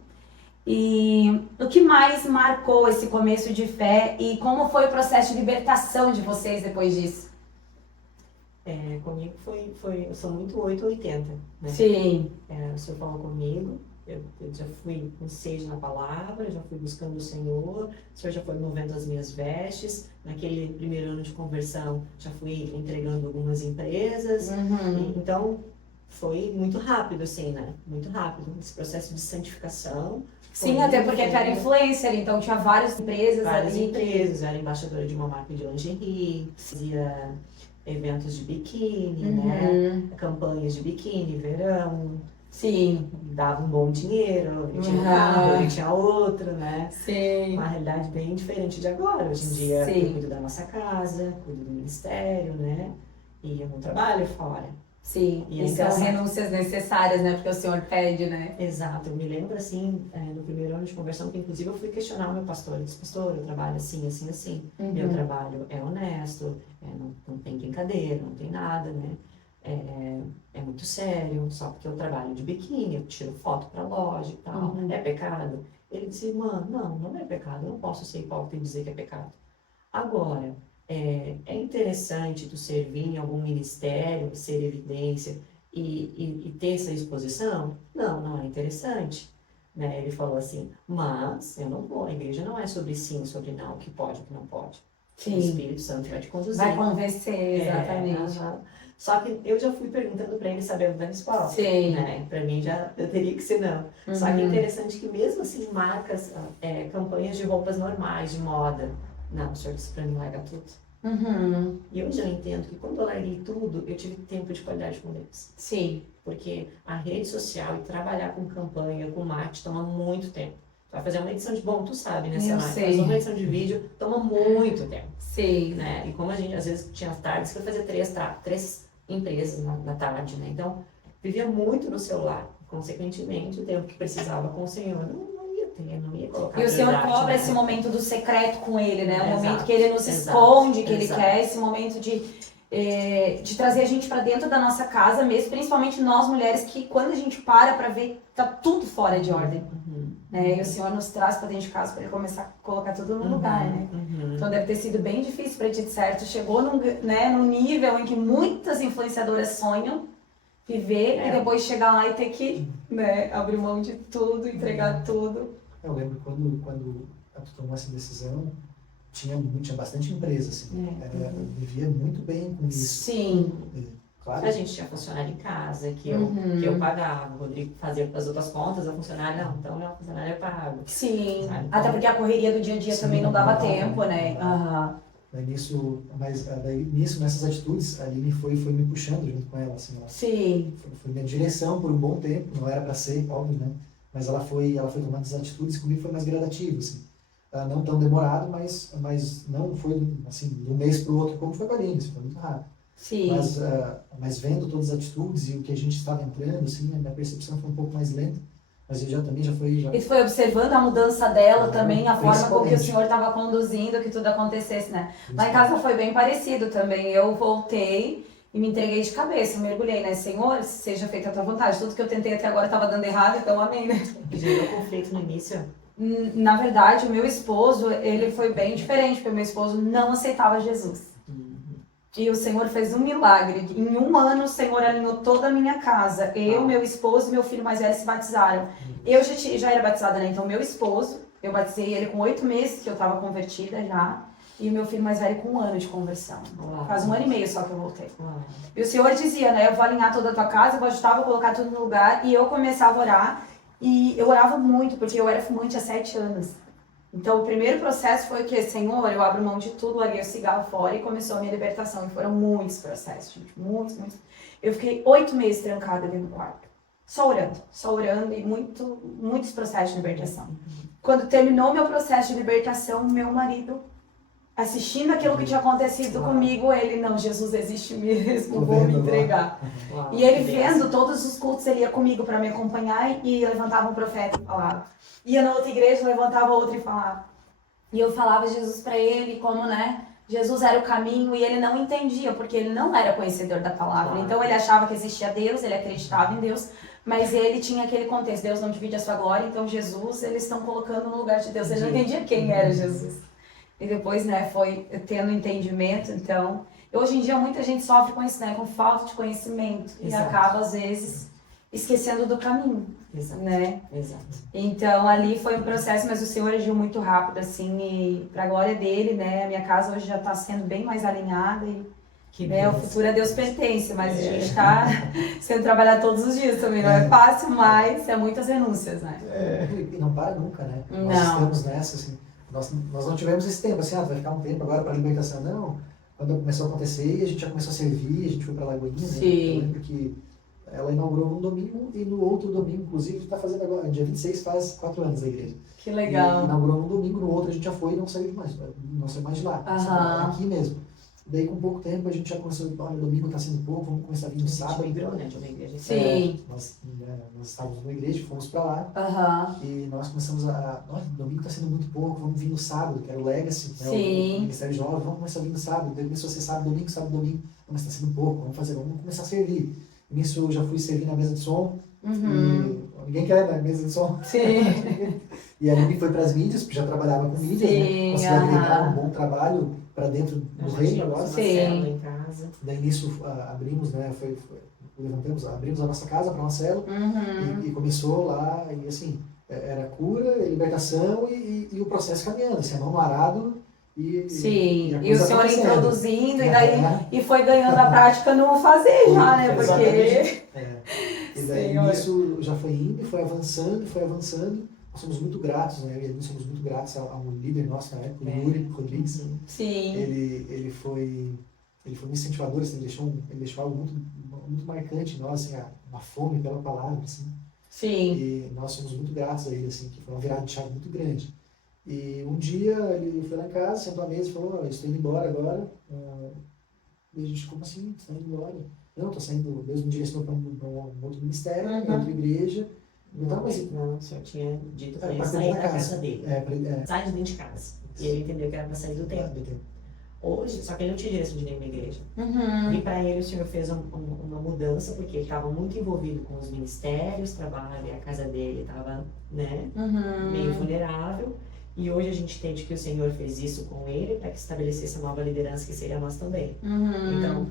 E o que mais marcou esse começo de fé e como foi o processo de libertação de vocês depois disso? Comigo eu sou muito 880, né? Sim. O Senhor falou comigo. Eu já fui com sede na palavra, já fui buscando o Senhor já foi movendo as minhas vestes. Naquele primeiro ano de conversão, já fui entregando algumas empresas. Então, foi muito rápido, assim, né? Muito rápido, esse processo de santificação. Sim, até porque era influencer, então tinha várias empresas Várias ali. empresas, eu era embaixadora de uma marca de lingerie, fazia eventos de biquíni, né? Campanhas de biquíni, verão. Sim. Dava um bom dinheiro, ele tinha um carro, ele tinha outro, né? Sim. Uma realidade bem diferente de agora. Hoje em dia eu cuido da nossa casa, cuido do ministério, né? E eu não trabalho fora. Sim, e são renúncias necessárias, né? Porque o Senhor pede, né? Exato, eu me lembro assim, no primeiro ano de conversão, que inclusive eu fui questionar o meu pastor. Ele disse, pastor, eu trabalho assim, assim, assim. Meu trabalho é honesto, não tem brincadeira, não tem nada, né? É muito sério, só porque eu trabalho de biquíni, eu tiro foto pra loja e tal. É pecado? Ele disse, irmã, não é pecado, eu não posso ser hipócrita e dizer que é pecado. Agora, é interessante tu servir em algum ministério, ser evidência e ter essa exposição? Não é interessante. Né? Ele falou assim, mas eu não vou, a igreja não é sobre sim, sobre não, o que pode, o que não pode. Sim. O Espírito Santo vai te conduzir. Vai convencer, exatamente. Só que eu já fui perguntando para ele, sabendo da resposta. Sim. Né? Para mim eu teria que ser não. Só que é interessante que mesmo assim, marcas, campanhas de roupas normais, de moda, não, o senhor disse para mim, larga tudo. E hoje eu entendo que quando eu larguei tudo, eu tive tempo de qualidade com Deus. Sim. Porque a rede social e trabalhar com campanha, com marketing, toma muito tempo. Tu vai fazer uma edição de tu sabe, né, Samara? Fazer uma edição de vídeo toma muito tempo. Sim. Né? E como a gente, às vezes, tinha tardes que eu fazia três empresas na tarde, né? Então, vivia muito no celular. Consequentemente, o tempo que precisava com o Senhor não ia colocar. E o Senhor cobra esse momento do secreto com Ele, né? O momento que Ele nos esconde, que Ele quer, esse momento de trazer a gente para dentro da nossa casa mesmo, principalmente nós mulheres, que quando a gente para ver, tá tudo fora de ordem. Né? E o Senhor nos traz para dentro de casa para Ele começar a colocar tudo no lugar, né? Então deve ter sido bem difícil para ti, certo? Chegou num nível em que muitas influenciadoras sonham viver e depois chegar lá e ter que, né, abrir mão de tudo, entregar tudo. Eu lembro quando tu tomou essa decisão, tinha bastante empresa, assim. Vivia muito bem com isso. Sim. Claro. A gente tinha funcionário em casa, que eu pagava, o Rodrigo fazia as outras contas, a funcionária não, então a funcionária eu pago. Sim, então, até porque a correria do dia a dia também não dava tempo, né? Nisso, nessas atitudes, a Aline foi me puxando junto com ela, assim. Sim. Foi minha direção por um bom tempo, não era para ser, óbvio, né? Mas ela foi tomando as atitudes, comigo foi mais gradativo, assim. Não tão demorado, mas não foi assim, de um mês para o outro, como foi com a Aline, foi muito rápido. Sim. Mas vendo todas as atitudes e o que a gente estava entrando, assim, a minha percepção foi um pouco mais lenta, mas eu já foi... E foi observando a mudança dela também, a forma como que o Senhor estava conduzindo, que tudo acontecesse, né? Lá em casa foi bem parecido também, eu voltei e me entreguei de cabeça, mergulhei, né? Senhor, seja feita a tua vontade, tudo que eu tentei até agora estava dando errado, então amém, né? Gerou conflito no início? Na verdade, o meu esposo, ele foi bem diferente, porque o meu esposo não aceitava Jesus. E o Senhor fez um milagre. Em um ano, o Senhor alinhou toda a minha casa. Eu, meu esposo e meu filho mais velho se batizaram. Eu já era batizada, né? Então, meu esposo, eu batizei ele com 8 meses, que eu estava convertida já. E o meu filho mais velho com 1 ano de conversão. Faz 1 ano e meio só que eu voltei. E o Senhor dizia, né? Eu vou alinhar toda a tua casa, eu vou ajustar, vou colocar tudo no lugar. E eu começava a orar. E eu orava muito, porque eu era fumante há 7 anos. Então, o primeiro processo foi que, Senhor, eu abro mão de tudo, larguei o cigarro fora e começou a minha libertação. E foram muitos processos, gente, muitos. Eu fiquei 8 meses trancada dentro do quarto, só orando e muitos processos de libertação. Quando terminou meu processo de libertação, meu marido, assistindo aquilo que tinha acontecido comigo, ele, não, Jesus existe mesmo, vou me entregar. E ele vendo todos os cultos, ele ia comigo para me acompanhar e levantava um profeta e falava. Ia na outra igreja, levantava outra e falava. E eu falava Jesus para ele, como, né, Jesus era o caminho, e ele não entendia, porque ele não era conhecedor da palavra. Então ele achava que existia Deus, ele acreditava em Deus, mas ele tinha aquele contexto, Deus não divide a sua glória, então Jesus, eles estão colocando no lugar de Deus. Ele não entendia quem era Jesus. E depois, né, foi tendo entendimento, então... Hoje em dia, muita gente sofre com isso, né, com falta de conhecimento. E acaba, às vezes, esquecendo do caminho. Né? Exato. Então ali foi um processo, mas o Senhor agiu muito rápido, assim, e pra glória dele, né? A minha casa hoje já tá sendo bem mais alinhada e né, o futuro a Deus pertence, mas a gente tá sendo trabalhado todos os dias também, não é fácil, mas é muitas renúncias, né? E não para nunca, né? Não. Nós estamos nessa, assim, nós não tivemos esse tempo, assim, vai ficar um tempo agora para libertação, não. quando começou a acontecer, a gente já começou a servir, a gente foi para Lagoinha, né? Sim. Eu lembro que ela inaugurou num domingo e no outro domingo, inclusive, está fazendo agora, dia 26 faz 4 anos a igreja. Que legal. E inaugurou num domingo, no outro a gente já foi e não saiu mais de lá, aqui mesmo. Daí com pouco tempo a gente já começou, olha, domingo está sendo pouco, vamos começar a vir no sábado. A gente migrou, né, de uma igreja. Sim. Nós estávamos numa igreja, fomos para lá e nós começamos domingo está sendo muito pouco, vamos vir no sábado, que era o Legacy, né, o Ministério Jovem, vamos começar a vir no sábado. Daí começou a ser sábado, domingo, mas está sendo pouco, vamos começar a servir. Nisso eu já fui servir na mesa de som, e ninguém quer na mesa de som. Sim. E a Aline foi para as mídias, porque já trabalhava com mídias, né? Conseguiu agregar um bom trabalho para dentro do reino agora. Sim. Em casa. Daí nisso abrimos, né? Abrimos a nossa casa para uma célula e começou lá, e assim, era cura, libertação e o processo caminhando, assim, a mão no arado. Sim, e o senhor introduzindo, e daí e foi ganhando a prática no fazer já, né? Porque... E daí nisso já foi indo, e foi avançando. Nós somos muito gratos, né? E somos muito gratos ao líder nosso na época, o Yuri Rodrigues. Sim. Ele foi um incentivador, assim, ele deixou algo muito marcante em nós, assim, uma fome pela palavra, assim. Sim. E nós somos muito gratos a ele, assim, que foi uma virada de chave muito grande. E um dia ele foi lá em casa, sentou à mesa e falou, eu estou indo embora agora. E a gente, como assim? Você está indo embora? Não, estou saindo, Deus me direcionou para um outro ministério, outra igreja. Não, o senhor tinha dito para ele sair da casa dele. Sai de dentro de casa. E ele entendeu que era para sair do templo. Hoje, só que ele não tinha direção de nenhuma igreja. E para ele o senhor fez uma mudança, porque ele estava muito envolvido com os ministérios, trabalho, e a casa dele estava, né, meio vulnerável. E hoje a gente entende que o Senhor fez isso com ele para que estabelecesse a nova liderança que seria nós também. Então,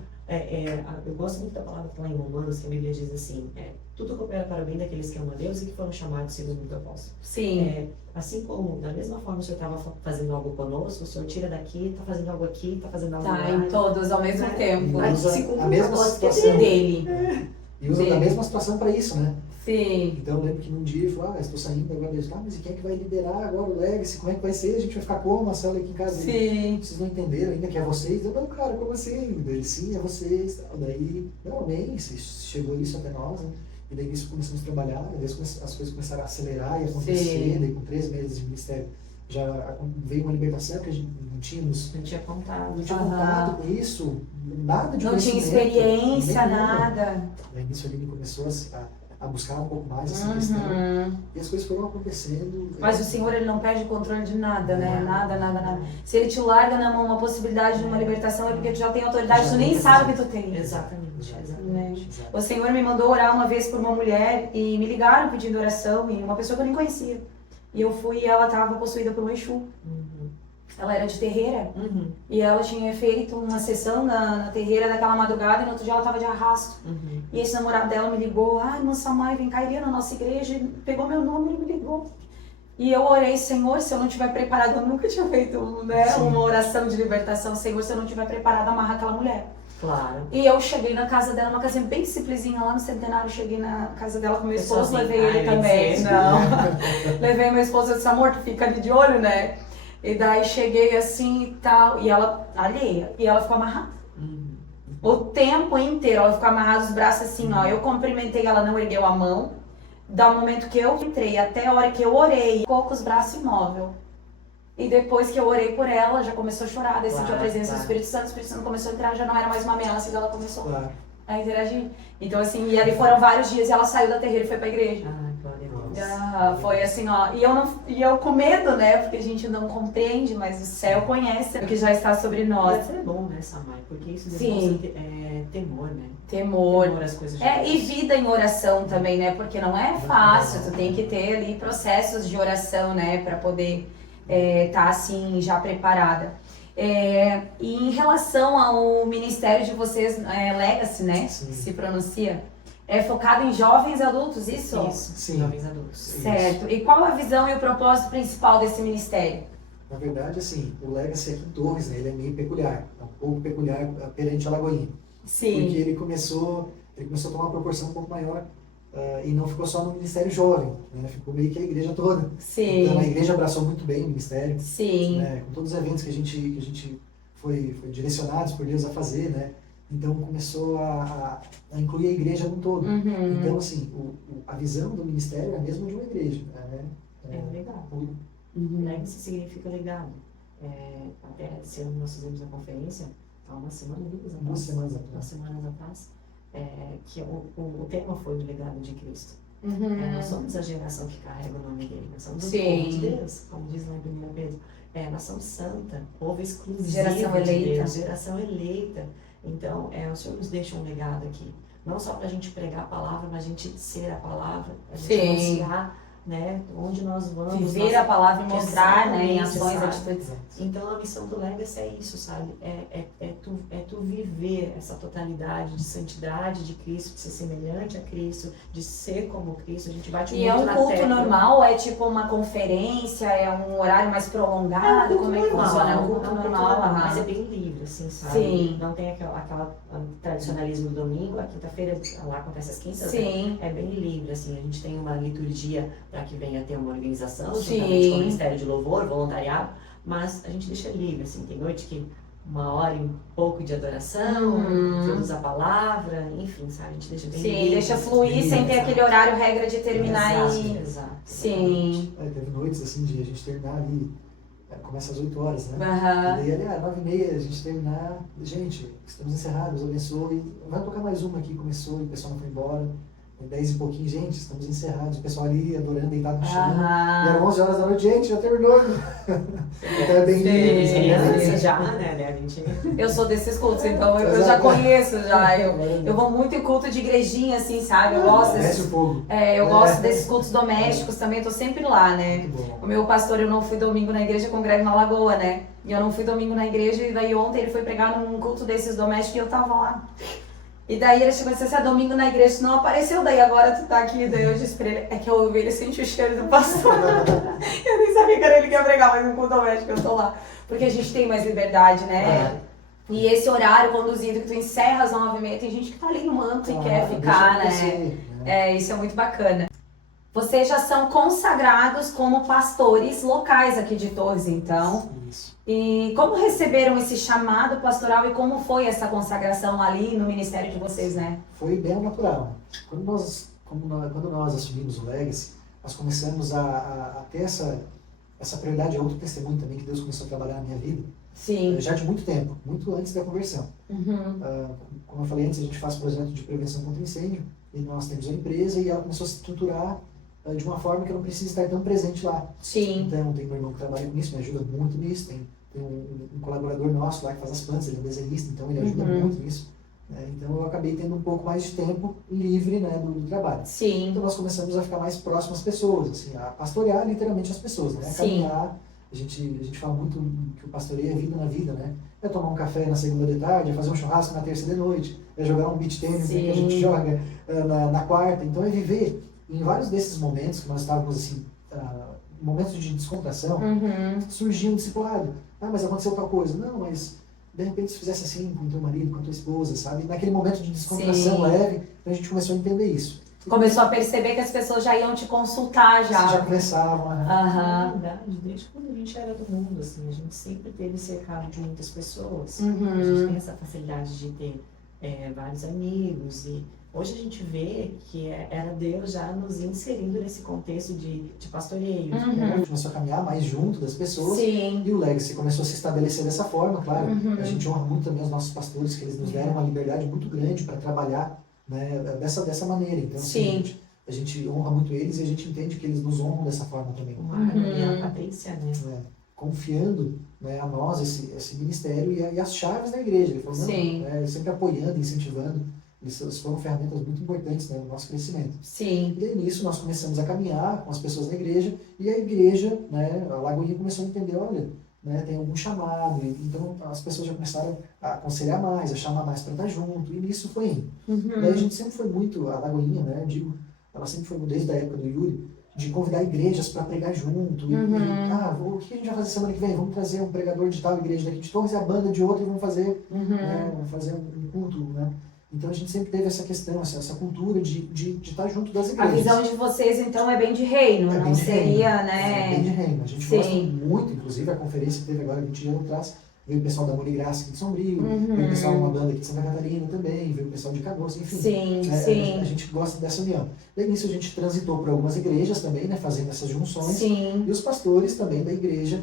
eu gosto muito da palavra que está lá em Romanos, que a Bíblia diz assim, tudo coopera para o bem daqueles que amam a Deus e que foram chamados segundo o propósito. Sim. Assim como, da mesma forma, o Senhor estava fazendo algo conosco, o Senhor tira daqui, está fazendo algo aqui, está fazendo algo lá. Em todos ao mesmo tempo. A mesma situação dele. E usa da mesma situação para isso, né? Sim. Então eu lembro que num dia ele falou, estou saindo agora, mas e quem é que vai liderar agora o Legacy? Como é que vai ser? A gente vai ficar como? A célula aqui em casa? Sim. Vocês não entenderam ainda que é vocês? Eu, não, cara, como assim? Ele, sim, é vocês. Daí, não, amém, chegou isso até nós, né? E daí isso começamos a trabalhar, e daí as coisas começaram a acelerar e acontecer, daí com 3 meses de ministério já veio uma libertação que a gente não tinha contato. Não tinha contato com isso, nada de não tinha experiência, nada. Daí nisso a Aline começou a buscar um pouco mais essa questão. E as coisas foram acontecendo. Mas o Senhor, ele não perde o controle de nada, né? Nada. Se ele te larga na mão uma possibilidade de uma libertação, é porque tu já tem autoridade, tu nem sabe que tu tem. Exatamente. O Senhor me mandou orar uma vez por uma mulher e me ligaram pedindo oração, e uma pessoa que eu nem conhecia. E eu fui e ela estava possuída por um Exu. Ela era de terreira. E ela tinha feito uma sessão na terreira daquela madrugada e no outro dia ela estava de arrasto. E esse namorado dela me ligou, irmã Samai, vem cá, iria na nossa igreja, e pegou meu nome e me ligou. E eu orei, Senhor, se eu não estiver preparada, eu nunca tinha feito uma oração de libertação, Senhor, se eu não estiver preparada, amarra aquela mulher. Claro. E eu cheguei na casa dela, uma casinha bem simplesinha lá no Centenário, cheguei na casa dela com meu esposo, levei ele também. Não. Levei meu esposo e disse, amor, tu fica ali de olho, né? E daí cheguei assim e tal, e ela alheia, e ela ficou amarrada. O tempo inteiro, ela ficou amarrada, os braços assim, ó. Eu cumprimentei, ela não ergueu a mão. Do momento que eu entrei até a hora que eu orei, ficou com os braços imóveis. E depois que eu orei por ela, já começou a chorar, daí sentiu a presença do Espírito Santo, o Espírito Santo começou a entrar, já não era mais uma ameaça, e ela começou a interagir. Então assim, e ali foram vários dias, e ela saiu da terreira e foi pra igreja. Foi assim, ó, e eu com medo, né, porque a gente não compreende, mas o céu conhece o que já está sobre nós. É bom, né, Samai, porque isso demonstra temor, né? Temor às coisas de Deus. E vida em oração também, né, porque não é fácil, tu tem que ter ali processos de oração, né, para poder tá assim, já preparada. E em relação ao ministério de vocês, Legacy, né, que se pronuncia, é focado em jovens adultos, isso? Isso, sim. Jovens adultos. Certo. E qual a visão e o propósito principal desse ministério? Na verdade, assim, o Legacy aqui em Torres, né, ele é meio peculiar, é um pouco peculiar perante a Lagoinha. Sim. Porque ele começou a tomar uma proporção um pouco maior e não ficou só no Ministério Jovem, né, ficou meio que a igreja toda. Sim. Então a igreja abraçou muito bem o ministério. Sim. Né, com todos os eventos que a gente foi direcionados por Deus a fazer, né? Então começou a incluir a igreja no todo. Então, assim, a visão do ministério é a mesma de uma igreja, né? Legado. Legacy significa legado. Até esse ano nós fizemos a conferência, há umas semanas atrás, que o tema foi o legado de Cristo. Nós somos a geração que carrega o nome dele, nós somos o povo de Deus, como diz lá em 1 Pedro. Nação santa, povo exclusivo Geração eleita. Deus, geração eleita. Então, o Senhor nos deixa um legado aqui. Não só para a gente pregar a palavra, mas a gente ser a palavra, a gente anunciar, né, onde nós vamos. Viver a palavra e mostrar, né, em ações, sabe? atitudes. Então, a missão do Legacy é isso, sabe? Tu viver essa totalidade de santidade de Cristo, de ser semelhante a Cristo, de ser como Cristo. A gente bate muito na tecla. E é um culto normal? Ou é tipo uma conferência? É um horário mais prolongado? Como é que funciona? É um culto normal, mas é bem livre, assim, sabe? Sim. Não tem aquela tradicionalismo do domingo. A quinta-feira, lá acontece às quintas. Sim. É bem livre, assim. A gente tem uma liturgia para que venha ter uma organização, juntamente com o Ministério de Louvor, voluntariado, mas a gente deixa livre, assim, tem noite que 1h e pouco de adoração, introduz a palavra, enfim, sabe, a gente deixa bem livre. Sim, deixa fluir sem ter aquele horário, regra de terminar Exato. Sim. Teve noites, assim, de a gente terminar ali, começa às 8 horas, né? E daí ali, 9h30, a gente terminar, gente, estamos encerrados, abençoe, vai tocar mais uma aqui, começou e o pessoal não foi embora. 10 e pouquinho, gente, estamos encerrados, o pessoal ali adorando, deitado no chão. E eram 11 horas da noite, gente, já terminou. Então é bem livre. Já, né? A gente... Eu sou desses cultos, então eu já conheço, já. Eu vou muito em culto de igrejinha, assim, sabe? Eu gosto desses, eu gosto desses cultos domésticos também, eu tô sempre lá, né? O meu pastor, eu não fui domingo na igreja, eu congrego na Lagoa, né? E eu não fui domingo na igreja, e daí ontem ele foi pregar num culto desses domésticos e eu tava lá. E daí ele chegou e disse assim, domingo na igreja tu não apareceu, daí agora tu tá aqui. Daí eu disse pra ele, é que eu ouvi, ele senti o cheiro do pastor. Eu nem sabia que era ele que ia pregar, mas no culto doméstico eu tô lá. Porque a gente tem mais liberdade, né? E esse horário conduzido que tu encerra às 9h30, tem gente que tá ali no manto e quer ficar, né? Isso é muito bacana. Vocês já são consagrados como pastores locais aqui de Torres, então. Isso. E como receberam esse chamado pastoral e como foi essa consagração ali no ministério de vocês, né? Foi bem natural. Quando nós assumimos o Legacy, nós começamos a ter essa prioridade, é outro testemunho também que Deus começou a trabalhar na minha vida. Sim. Já de muito tempo, muito antes da conversão. Como eu falei antes, a gente faz projeto de prevenção contra incêndio e nós temos uma empresa e ela começou a se estruturar de uma forma que eu não preciso estar tão presente lá. Sim. Então, tem meu irmão que trabalha com isso, me ajuda muito nisso. Tem um colaborador nosso lá que faz as plantas, ele é desenhista, então ele ajuda muito nisso. Então, eu acabei tendo um pouco mais de tempo livre, né, do trabalho. Sim. Então, nós começamos a ficar mais próximos às pessoas, assim, a pastorear literalmente as pessoas, né? A caminhar. A gente fala muito que o pastoreio é vida na vida, né? É tomar um café na segunda de tarde, é fazer um churrasco na terça de noite, é jogar um beach tennis que a gente joga na quarta. Então, é viver em vários desses momentos que nós estávamos assim, momentos de descontração, surgiu um discipulado. Mas aconteceu tal coisa. Não, mas de repente se fizesse assim com o teu marido, com a tua esposa, sabe? Naquele momento de descontração leve, a gente começou a entender isso. Começou a perceber que as pessoas já iam te consultar já. Já conversavam. Na verdade, desde quando a gente era do mundo, assim, a gente sempre teve cercado de muitas pessoas. A gente tem essa facilidade de ter vários amigos e hoje a gente vê que era Deus já nos inserindo nesse contexto de pastoreio. A gente começou a caminhar mais junto das pessoas. E o Legacy começou a se estabelecer dessa forma, claro. A gente honra muito também os nossos pastores, que eles nos deram uma liberdade muito grande para trabalhar, né, dessa maneira. Então, assim, a gente honra muito eles e a gente entende que eles nos honram dessa forma também. E a Patrícia, né? Confiando, né, a nós esse ministério e as chaves da igreja. Ele falou, sempre apoiando, incentivando. Eles foram ferramentas muito importantes, né, no nosso crescimento. Sim. E aí nisso nós começamos a caminhar com as pessoas da igreja e a igreja, né, a Lagoinha começou a entender, olha, né, tem algum chamado, então as pessoas já começaram a aconselhar mais, a chamar mais para estar junto, e nisso foi indo. Daí a gente sempre foi muito, a Lagoinha, né, ela sempre foi, desde a época do Yuri, de convidar igrejas para pregar junto, o que a gente vai fazer semana que vem? Vamos trazer um pregador de tal igreja daqui de Torres e a banda de outra e vamos fazer, vamos fazer um culto, né. Então a gente sempre teve essa questão, essa cultura de estar junto das igrejas. A visão de vocês, então, é bem de reino, não seria, né? É bem de reino. A gente gosta muito, inclusive a conferência que teve agora 20 anos atrás, Veio o pessoal da Amor e Graça aqui de Sombrio, veio o pessoal de uma banda aqui de Santa Catarina também, veio o pessoal de Canoas, enfim. Sim. A gente gosta dessa união. Daí nisso a gente transitou por algumas igrejas também, né, fazendo essas junções. Sim. E os pastores também da igreja,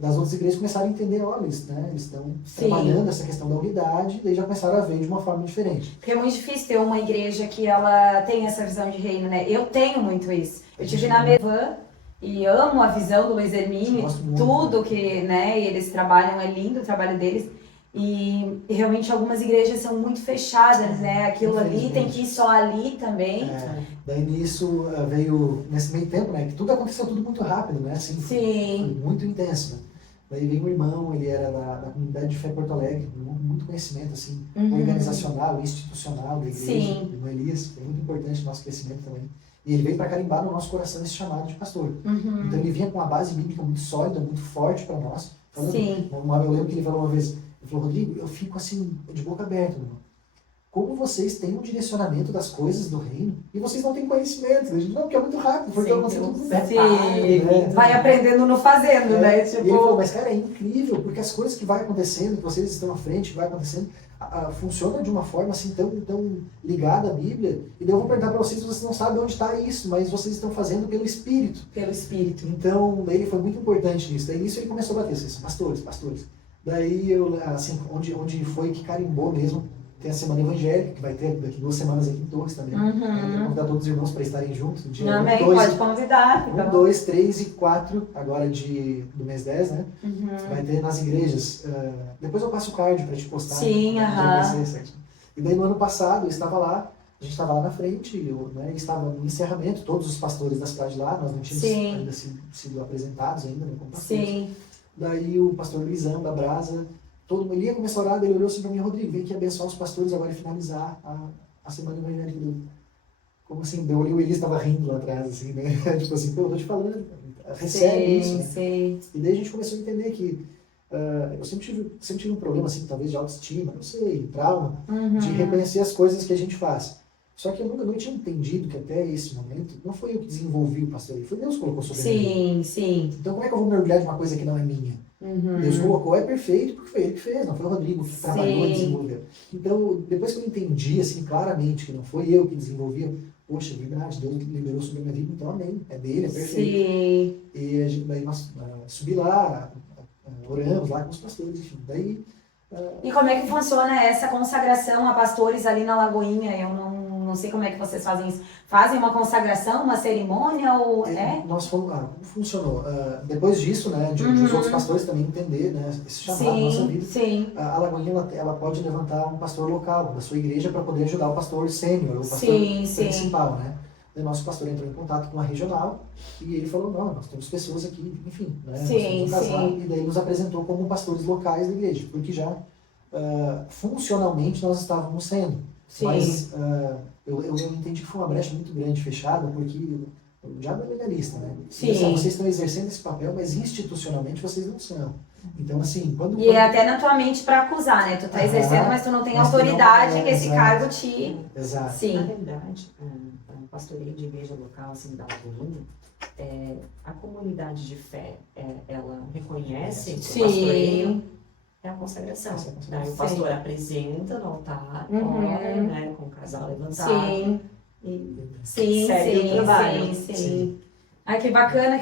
das outras igrejas começaram a entender, olha, eles estão trabalhando essa questão da unidade, daí já começaram a ver de uma forma diferente. Porque é muito difícil ter uma igreja que ela tem essa visão de reino, né? Eu tenho muito isso. Eu tive na Mevan e amo a visão do Luiz Hermínio, tudo que, né, eles trabalham, é lindo o trabalho deles. E realmente algumas igrejas são muito fechadas, né? Aquilo ali tem que ir só ali também. Daí nisso veio, nesse meio tempo, né? Que tudo aconteceu tudo muito rápido, né? Assim, foi muito intenso, né? Daí veio um irmão, ele era da comunidade de fé Porto Alegre, muito conhecimento, assim, organizacional, institucional da igreja, o irmão Elias, que é muito importante no nosso crescimento também. E ele veio para carimbar no nosso coração esse chamado de pastor. Então ele vinha com uma base bíblica muito sólida, muito forte para nós. Falando, eu lembro que ele falou uma vez, ele falou, Rodrigo, eu fico assim, de boca aberta, meu irmão. Como vocês têm um direcionamento das coisas do reino e vocês não têm conhecimento. A gente, não, porque é muito rápido, porque acontece tudo muito rápido. Né? Vai aprendendo no fazendo, né? Tipo... E ele falou, mas cara, é incrível, porque as coisas que vai acontecendo, que vocês estão à frente, que vai acontecendo, funciona de uma forma assim tão ligada à Bíblia. E daí eu vou perguntar para vocês, vocês não sabem onde está isso, mas vocês estão fazendo pelo Espírito. Pelo Espírito. Então, daí ele foi muito importante nisso. Daí nisso ele começou a bater, assim, pastores. Daí eu, assim, onde foi que carimbou mesmo, tem a Semana Evangélica, que vai ter daqui 2 semanas aqui em Torres também. Eu quero convidar todos os irmãos para estarem juntos no dia Amém, pode convidar. 1, 2, 3 e 4, agora do mês 10, né? Vai ter nas igrejas. Depois eu passo o card para te postar. Sim, E daí no ano passado eu estava lá, a gente estava lá na frente, estava no encerramento, todos os pastores da cidade lá, nós não tínhamos ainda sido apresentados ainda, né, como pastores. Daí o pastor Luizão da Brasa, todo mundo ia começar a orar, ele olhou assim para mim, Rodrigo, vem aqui abençoar os pastores agora e finalizar a Semana Evangélica. Como assim? Eu olhei, o Elias estava rindo lá atrás, assim, né? Tipo assim, pô, eu tô te falando, recebe isso. Né? E daí a gente começou a entender que eu sempre tive um problema, assim, talvez de autoestima, não sei, trauma, de reconhecer as coisas que a gente faz. Só que eu nunca tinha entendido que até esse momento, não foi eu que desenvolvi o pastoreio, foi Deus que colocou sobre mim. Sim. Então como é que eu vou mergulhar de uma coisa que não é minha? Deus colocou, é perfeito, porque foi ele que fez, não foi o Rodrigo que trabalhou e desenvolveu. Então, depois que eu entendi, assim, claramente que não foi eu que desenvolvia, poxa, é verdade, Deus liberou sobre a minha vida, então amém, é dele, é perfeito. E daí nós subi lá, oramos lá com os pastores, enfim, daí... E como é que funciona essa consagração a pastores ali na Lagoinha? Eu não sei como é que vocês fazem isso. Fazem uma consagração, uma cerimônia ou Nós fomos, como funcionou? Depois disso, né, de os outros pastores também entender, né, esse chamado na nossa vida. A Lagoinha ela pode levantar um pastor local da sua igreja para poder ajudar o pastor sênior, o pastor principal, né? O nosso pastor entrou em contato com a regional e ele falou, não, nós temos pessoas aqui, enfim, né? E daí nos apresentou como pastores locais da igreja, porque já funcionalmente nós estávamos sendo. Mas eu entendi que foi uma brecha muito grande, fechada, porque o diabo é legalista, né? Vocês estão exercendo esse papel, mas institucionalmente vocês não são. Então, assim, quando... E é até na tua mente para acusar, né? Tu tá exercendo, mas tu não tem autoridade que esse cargo te... Exato. Na verdade, o pastoreio de igreja local, assim, da Lagoinha, a comunidade de fé, ela reconhece o pastoreio, é a consagração. Daí o pastor apresenta no altar, ora, né, com o casal levantado. Segue o trabalho. Sim. Ai, que bacana,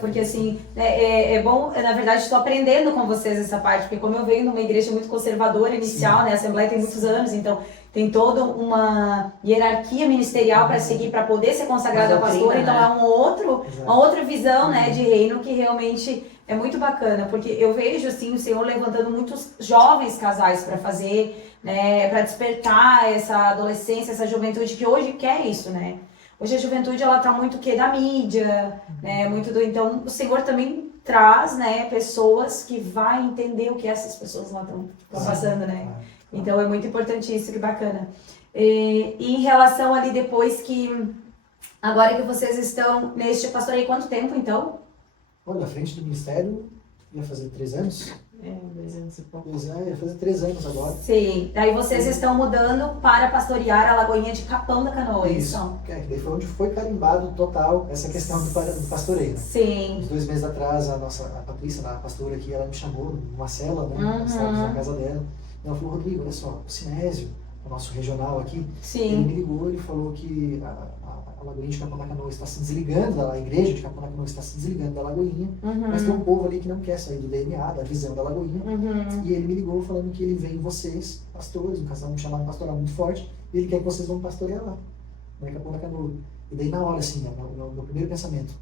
porque assim, é bom, na verdade estou aprendendo com vocês essa parte, porque como eu venho numa igreja muito conservadora inicial, né, a Assembleia tem muitos anos, então tem toda uma hierarquia ministerial para seguir, para poder ser consagrado a pastor, então é uma outra visão, né, de reino que realmente é muito bacana, porque eu vejo assim o Senhor levantando muitos jovens casais para fazer, né, para despertar essa adolescência, essa juventude que hoje quer isso, né? Hoje a juventude ela tá muito da mídia, né, então o Senhor também traz, né, pessoas que vai entender o que essas pessoas lá estão passando, né? Então é muito importante isso, que bacana. E em relação ali depois que, agora que vocês estão neste pastoreio, quanto tempo então? Olha, à frente do ministério, ia fazer 3 anos. 2 anos e pouco. Ia fazer 3 anos agora. Sim. Daí vocês estão mudando para pastorear a Lagoinha de Capão da Canoa, Isso. Daí foi onde foi carimbado total essa questão do pastoreio. Né? Sim. Uns 2 meses atrás, a Patrícia, a pastora aqui, ela me chamou numa cela, né? Nós estávamos na casa dela. E ela falou, Rodrigo, olha só, o Sinésio, o nosso regional aqui, ele me ligou e falou que a Lagoinha de Capão da Canoa está se desligando, a igreja de Capão da Canoa está se desligando da Lagoinha, mas tem um povo ali que não quer sair do DNA, da visão da Lagoinha, e ele me ligou falando que ele vê em vocês, pastores, um casal chamado pastoral muito forte, e ele quer que vocês vão pastorear lá, em Capão da Canoa. E daí na hora, assim, meu primeiro pensamento,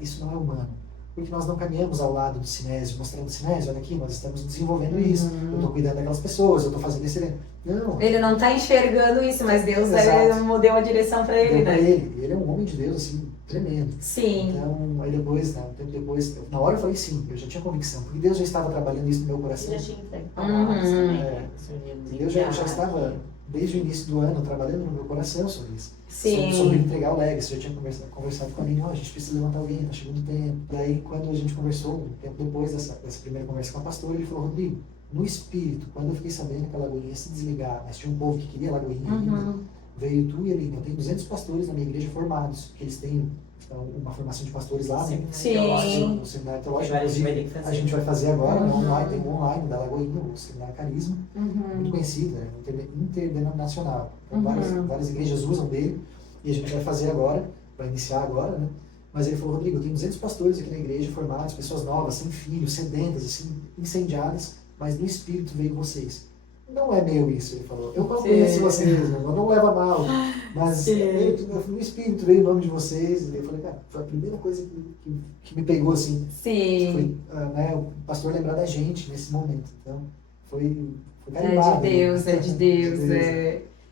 isso não é humano. Porque nós não caminhamos ao lado do Sinésio, mostrando o Sinésio, olha aqui, nós estamos desenvolvendo isso, eu estou cuidando daquelas pessoas, eu estou fazendo esse evento. Não. Ele não está enxergando isso, mas Deus deu uma direção para ele, né? Ele é um homem de Deus, assim, tremendo. Sim. Então, aí depois, né, um tempo depois, na hora eu falei sim, eu já tinha convicção, porque Deus já estava trabalhando isso no meu coração. Ele já tinha entregue palavras também. Deus já estava, desde o início do ano, trabalhando no meu coração sobre isso. Sim. Sobre entregar o legacy, eu já tinha conversado com a Aline, a gente precisa levantar alguém, tá chegando o tempo. Daí, quando a gente conversou, um tempo depois dessa primeira conversa com a pastora, ele falou, Rodrigo, no espírito, quando eu fiquei sabendo que a Lagoinha ia se desligar, mas tinha um povo que queria a Lagoinha ainda, veio tu e a Aline. Eu tenho 200 pastores na minha igreja formados, que eles têm uma formação de pastores lá, né? Sim. O seminário teológico, a gente vai fazer agora, né? Online, tem um online da Lagoinha, o seminário Carisma, muito conhecido, né? Interdenominacional. Então, várias igrejas usam dele, e a gente vai fazer agora, vai iniciar agora, né? Mas ele falou, Rodrigo, eu tenho 200 pastores aqui na igreja, formados, pessoas novas, sem filhos, sedentas, assim, incendiadas, mas no espírito veio vocês. Não é meu isso, ele falou. Eu não conheço vocês, não leva mal. Mas no espírito veio o nome de vocês. E eu falei, cara, foi a primeira coisa que me pegou assim. Sim. Foi o pastor lembrar da gente nesse momento. Então, foi carimbado. É de Deus.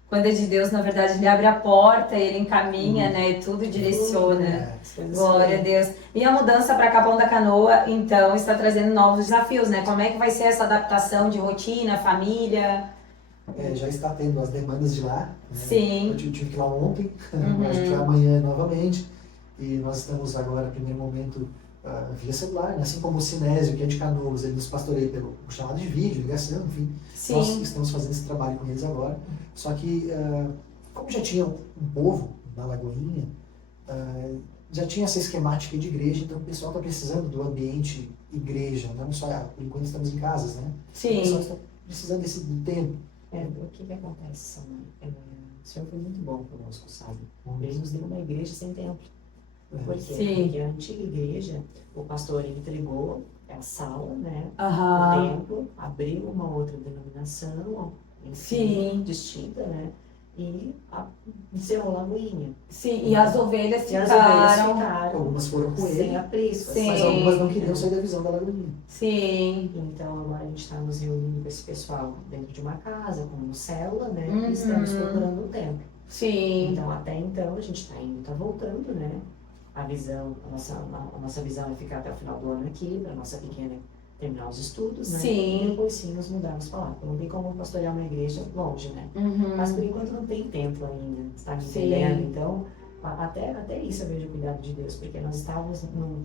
Quando é de Deus, na verdade, ele abre a porta, ele encaminha, né? E tudo direciona. Glória a Deus. E a mudança para Capão da Canoa, então, está trazendo novos desafios, né? Como é que vai ser essa adaptação de rotina, família? Já está tendo as demandas de lá. Né? Sim. Eu tive que ir lá ontem, a gente vai amanhã novamente. E nós estamos agora, no primeiro momento, via celular, né? Assim como o Sinésio, que é de Canoas, ele nos pastoreia pelo chamado de vídeo, ligação, enfim. Sim. Nós estamos fazendo esse trabalho com eles agora. Só que, como já tinha um povo na Lagoinha, já tinha essa esquemática de igreja, então o pessoal está precisando do ambiente igreja, não só por enquanto estamos em casas, né? Sim. O pessoal está precisando do tempo. O que acontece, Samuel? O Senhor foi muito bom conosco, sabe? Ele nos deu uma igreja sem templo. Por quê? Sim. Porque a antiga igreja, o pastor entregou a sala, né? Aham. O templo, abriu uma outra denominação, Sim. distinta, né? E encerrou a Lagoinha. Sim, e as ovelhas ficaram. Algumas foram com sem ele, aprisco. Sim. mas algumas não queriam sair da visão da Lagoinha. Sim. Então agora a gente está nos reunindo com esse pessoal dentro de uma casa, como célula, né? E estamos procurando um templo. Sim. Então até então a gente está indo, está voltando, né? A nossa visão é ficar até o final do ano aqui, para a nossa pequena terminar os estudos, né? Sim. E depois sim nos mudarmos para lá. Porque não tem como pastorear uma igreja longe, né? Mas por enquanto não tem templo ainda, está me entendendo? Então, até isso eu vejo o cuidado de Deus, porque nós estávamos num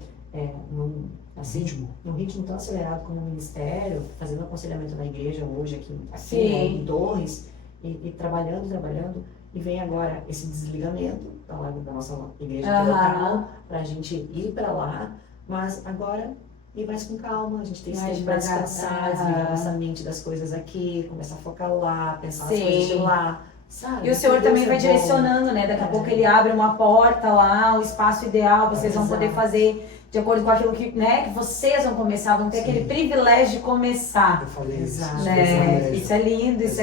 ritmo tão acelerado como o ministério, fazendo aconselhamento na igreja hoje aqui né, em Torres, e trabalhando, e vem agora esse desligamento da nossa igreja local, para a gente ir para lá, mas agora ir mais com calma, a gente tem esse tempo para descansar, desligar nossa mente das coisas aqui, começar a focar lá, pensar nas coisas de lá, sabe? E o Senhor também vai direcionando, né? Daqui a pouco ele abre uma porta lá, o espaço ideal, vocês vão poder fazer de acordo com aquilo que, né, que vocês vão começar, vão ter aquele privilégio de começar. Eu falei isso. Né? Isso é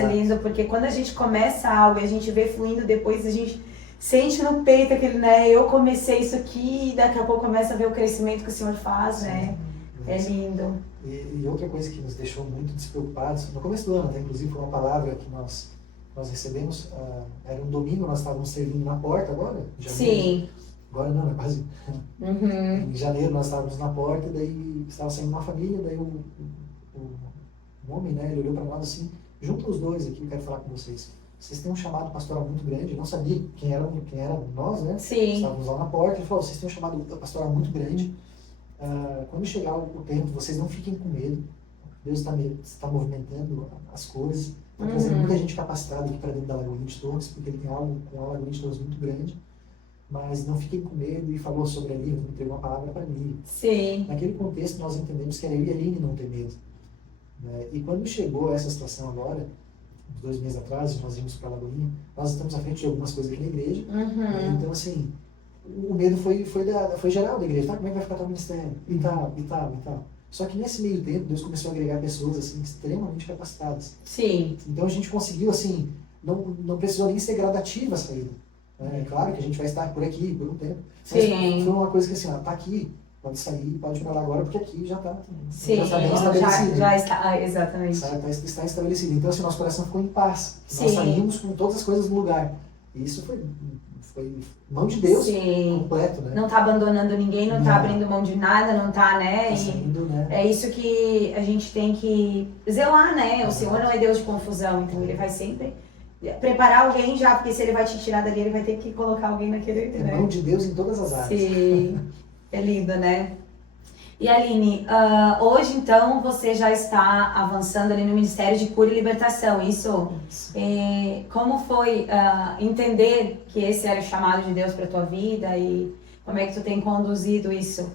lindo, porque quando a gente começa algo e a gente vê fluindo, depois a gente sente no peito aquele, né, eu comecei isso aqui, e daqui a pouco começa a ver o crescimento que o Senhor faz, né? É lindo. E outra coisa que nos deixou muito despreocupados, no começo do ano, até, inclusive, foi uma palavra que nós recebemos, era um domingo, nós estávamos servindo na porta agora, em janeiro. Sim. Agora não, é quase. Em janeiro nós estávamos na porta, daí estava saindo uma família, daí o homem, né, ele olhou para nós assim, junta os dois aqui, eu quero falar com vocês. Vocês têm um chamado pastoral muito grande, eu não sabia quem era nós, né? Sim. Estávamos lá na porta, ele falou, vocês têm um chamado pastoral muito grande, quando chegar o tempo, vocês não fiquem com medo. Deus está movimentando as coisas, está trazendo muita gente capacitada aqui para dentro da Lagoinha de Torres, porque ele tem algo com a Lagoinha de Torres muito grande. Mas não fiquem com medo, e falou sobre a Lívia, entregou uma palavra para a Lívia. Sim. Naquele contexto, nós entendemos que era eu e a Aline não ter medo. Né? E quando chegou essa situação agora, uns 2 meses atrás, nós vimos para a Lagoinha, nós estamos à frente de algumas coisas aqui na igreja. Né? Então, assim, o medo foi geral da igreja. Tá? Como é que vai ficar teu ministério? E tal, e tal, e tal. Só que nesse meio tempo, Deus começou a agregar pessoas assim, extremamente capacitadas. Sim. Então a gente conseguiu, assim, não precisou nem ser gradativa a saída. É claro que a gente vai estar por aqui por um tempo. Mas Sim. foi uma coisa que assim, ó, tá aqui, pode sair, pode ir pra lá agora, porque aqui já está Sim, bem estabelecido. já está, exatamente. Está estabelecido. Então, assim, nosso coração ficou em paz. Sim. Nós saímos com todas as coisas no lugar. E isso foi mão de Deus. Sim. Completo, né? Não está abandonando ninguém, não está abrindo mão de nada, não está, né? Tá saindo, né? É isso que a gente tem que zelar, né? O Senhor não é Deus de confusão, então Ele vai sempre preparar alguém já, porque se Ele vai te tirar dali, Ele vai ter que colocar alguém naquele, É né? mão de Deus em todas as áreas. Sim, é lindo, né? E Aline, hoje então você já está avançando ali no Ministério de Cura e Libertação, isso? Isso. Como foi entender que esse era o chamado de Deus para a tua vida e como é que tu tem conduzido isso?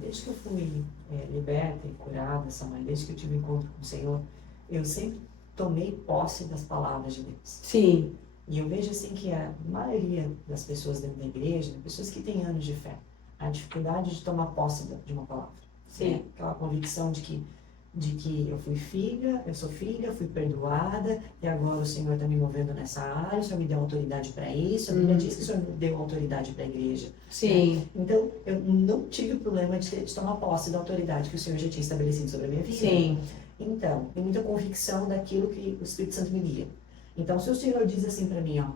Desde que eu fui liberta e curada, Samara, desde que eu tive um encontro com o Senhor, eu sempre tomei posse das palavras de Deus. Sim. E eu vejo assim que a maioria das pessoas dentro da igreja, pessoas que têm anos de fé, a dificuldade de tomar posse de uma palavra. Sim. Né? Aquela convicção de que eu sou filha, fui perdoada, e agora o Senhor está me movendo nessa área, o Senhor me deu autoridade para isso, a Bíblia diz que o Senhor me deu autoridade para a igreja. Sim. Né? Então, eu não tive o problema de tomar posse da autoridade que o Senhor já tinha estabelecido sobre a minha vida. Sim. Então, tem muita convicção daquilo que o Espírito Santo me guia. Então, se o Senhor diz assim para mim, ó,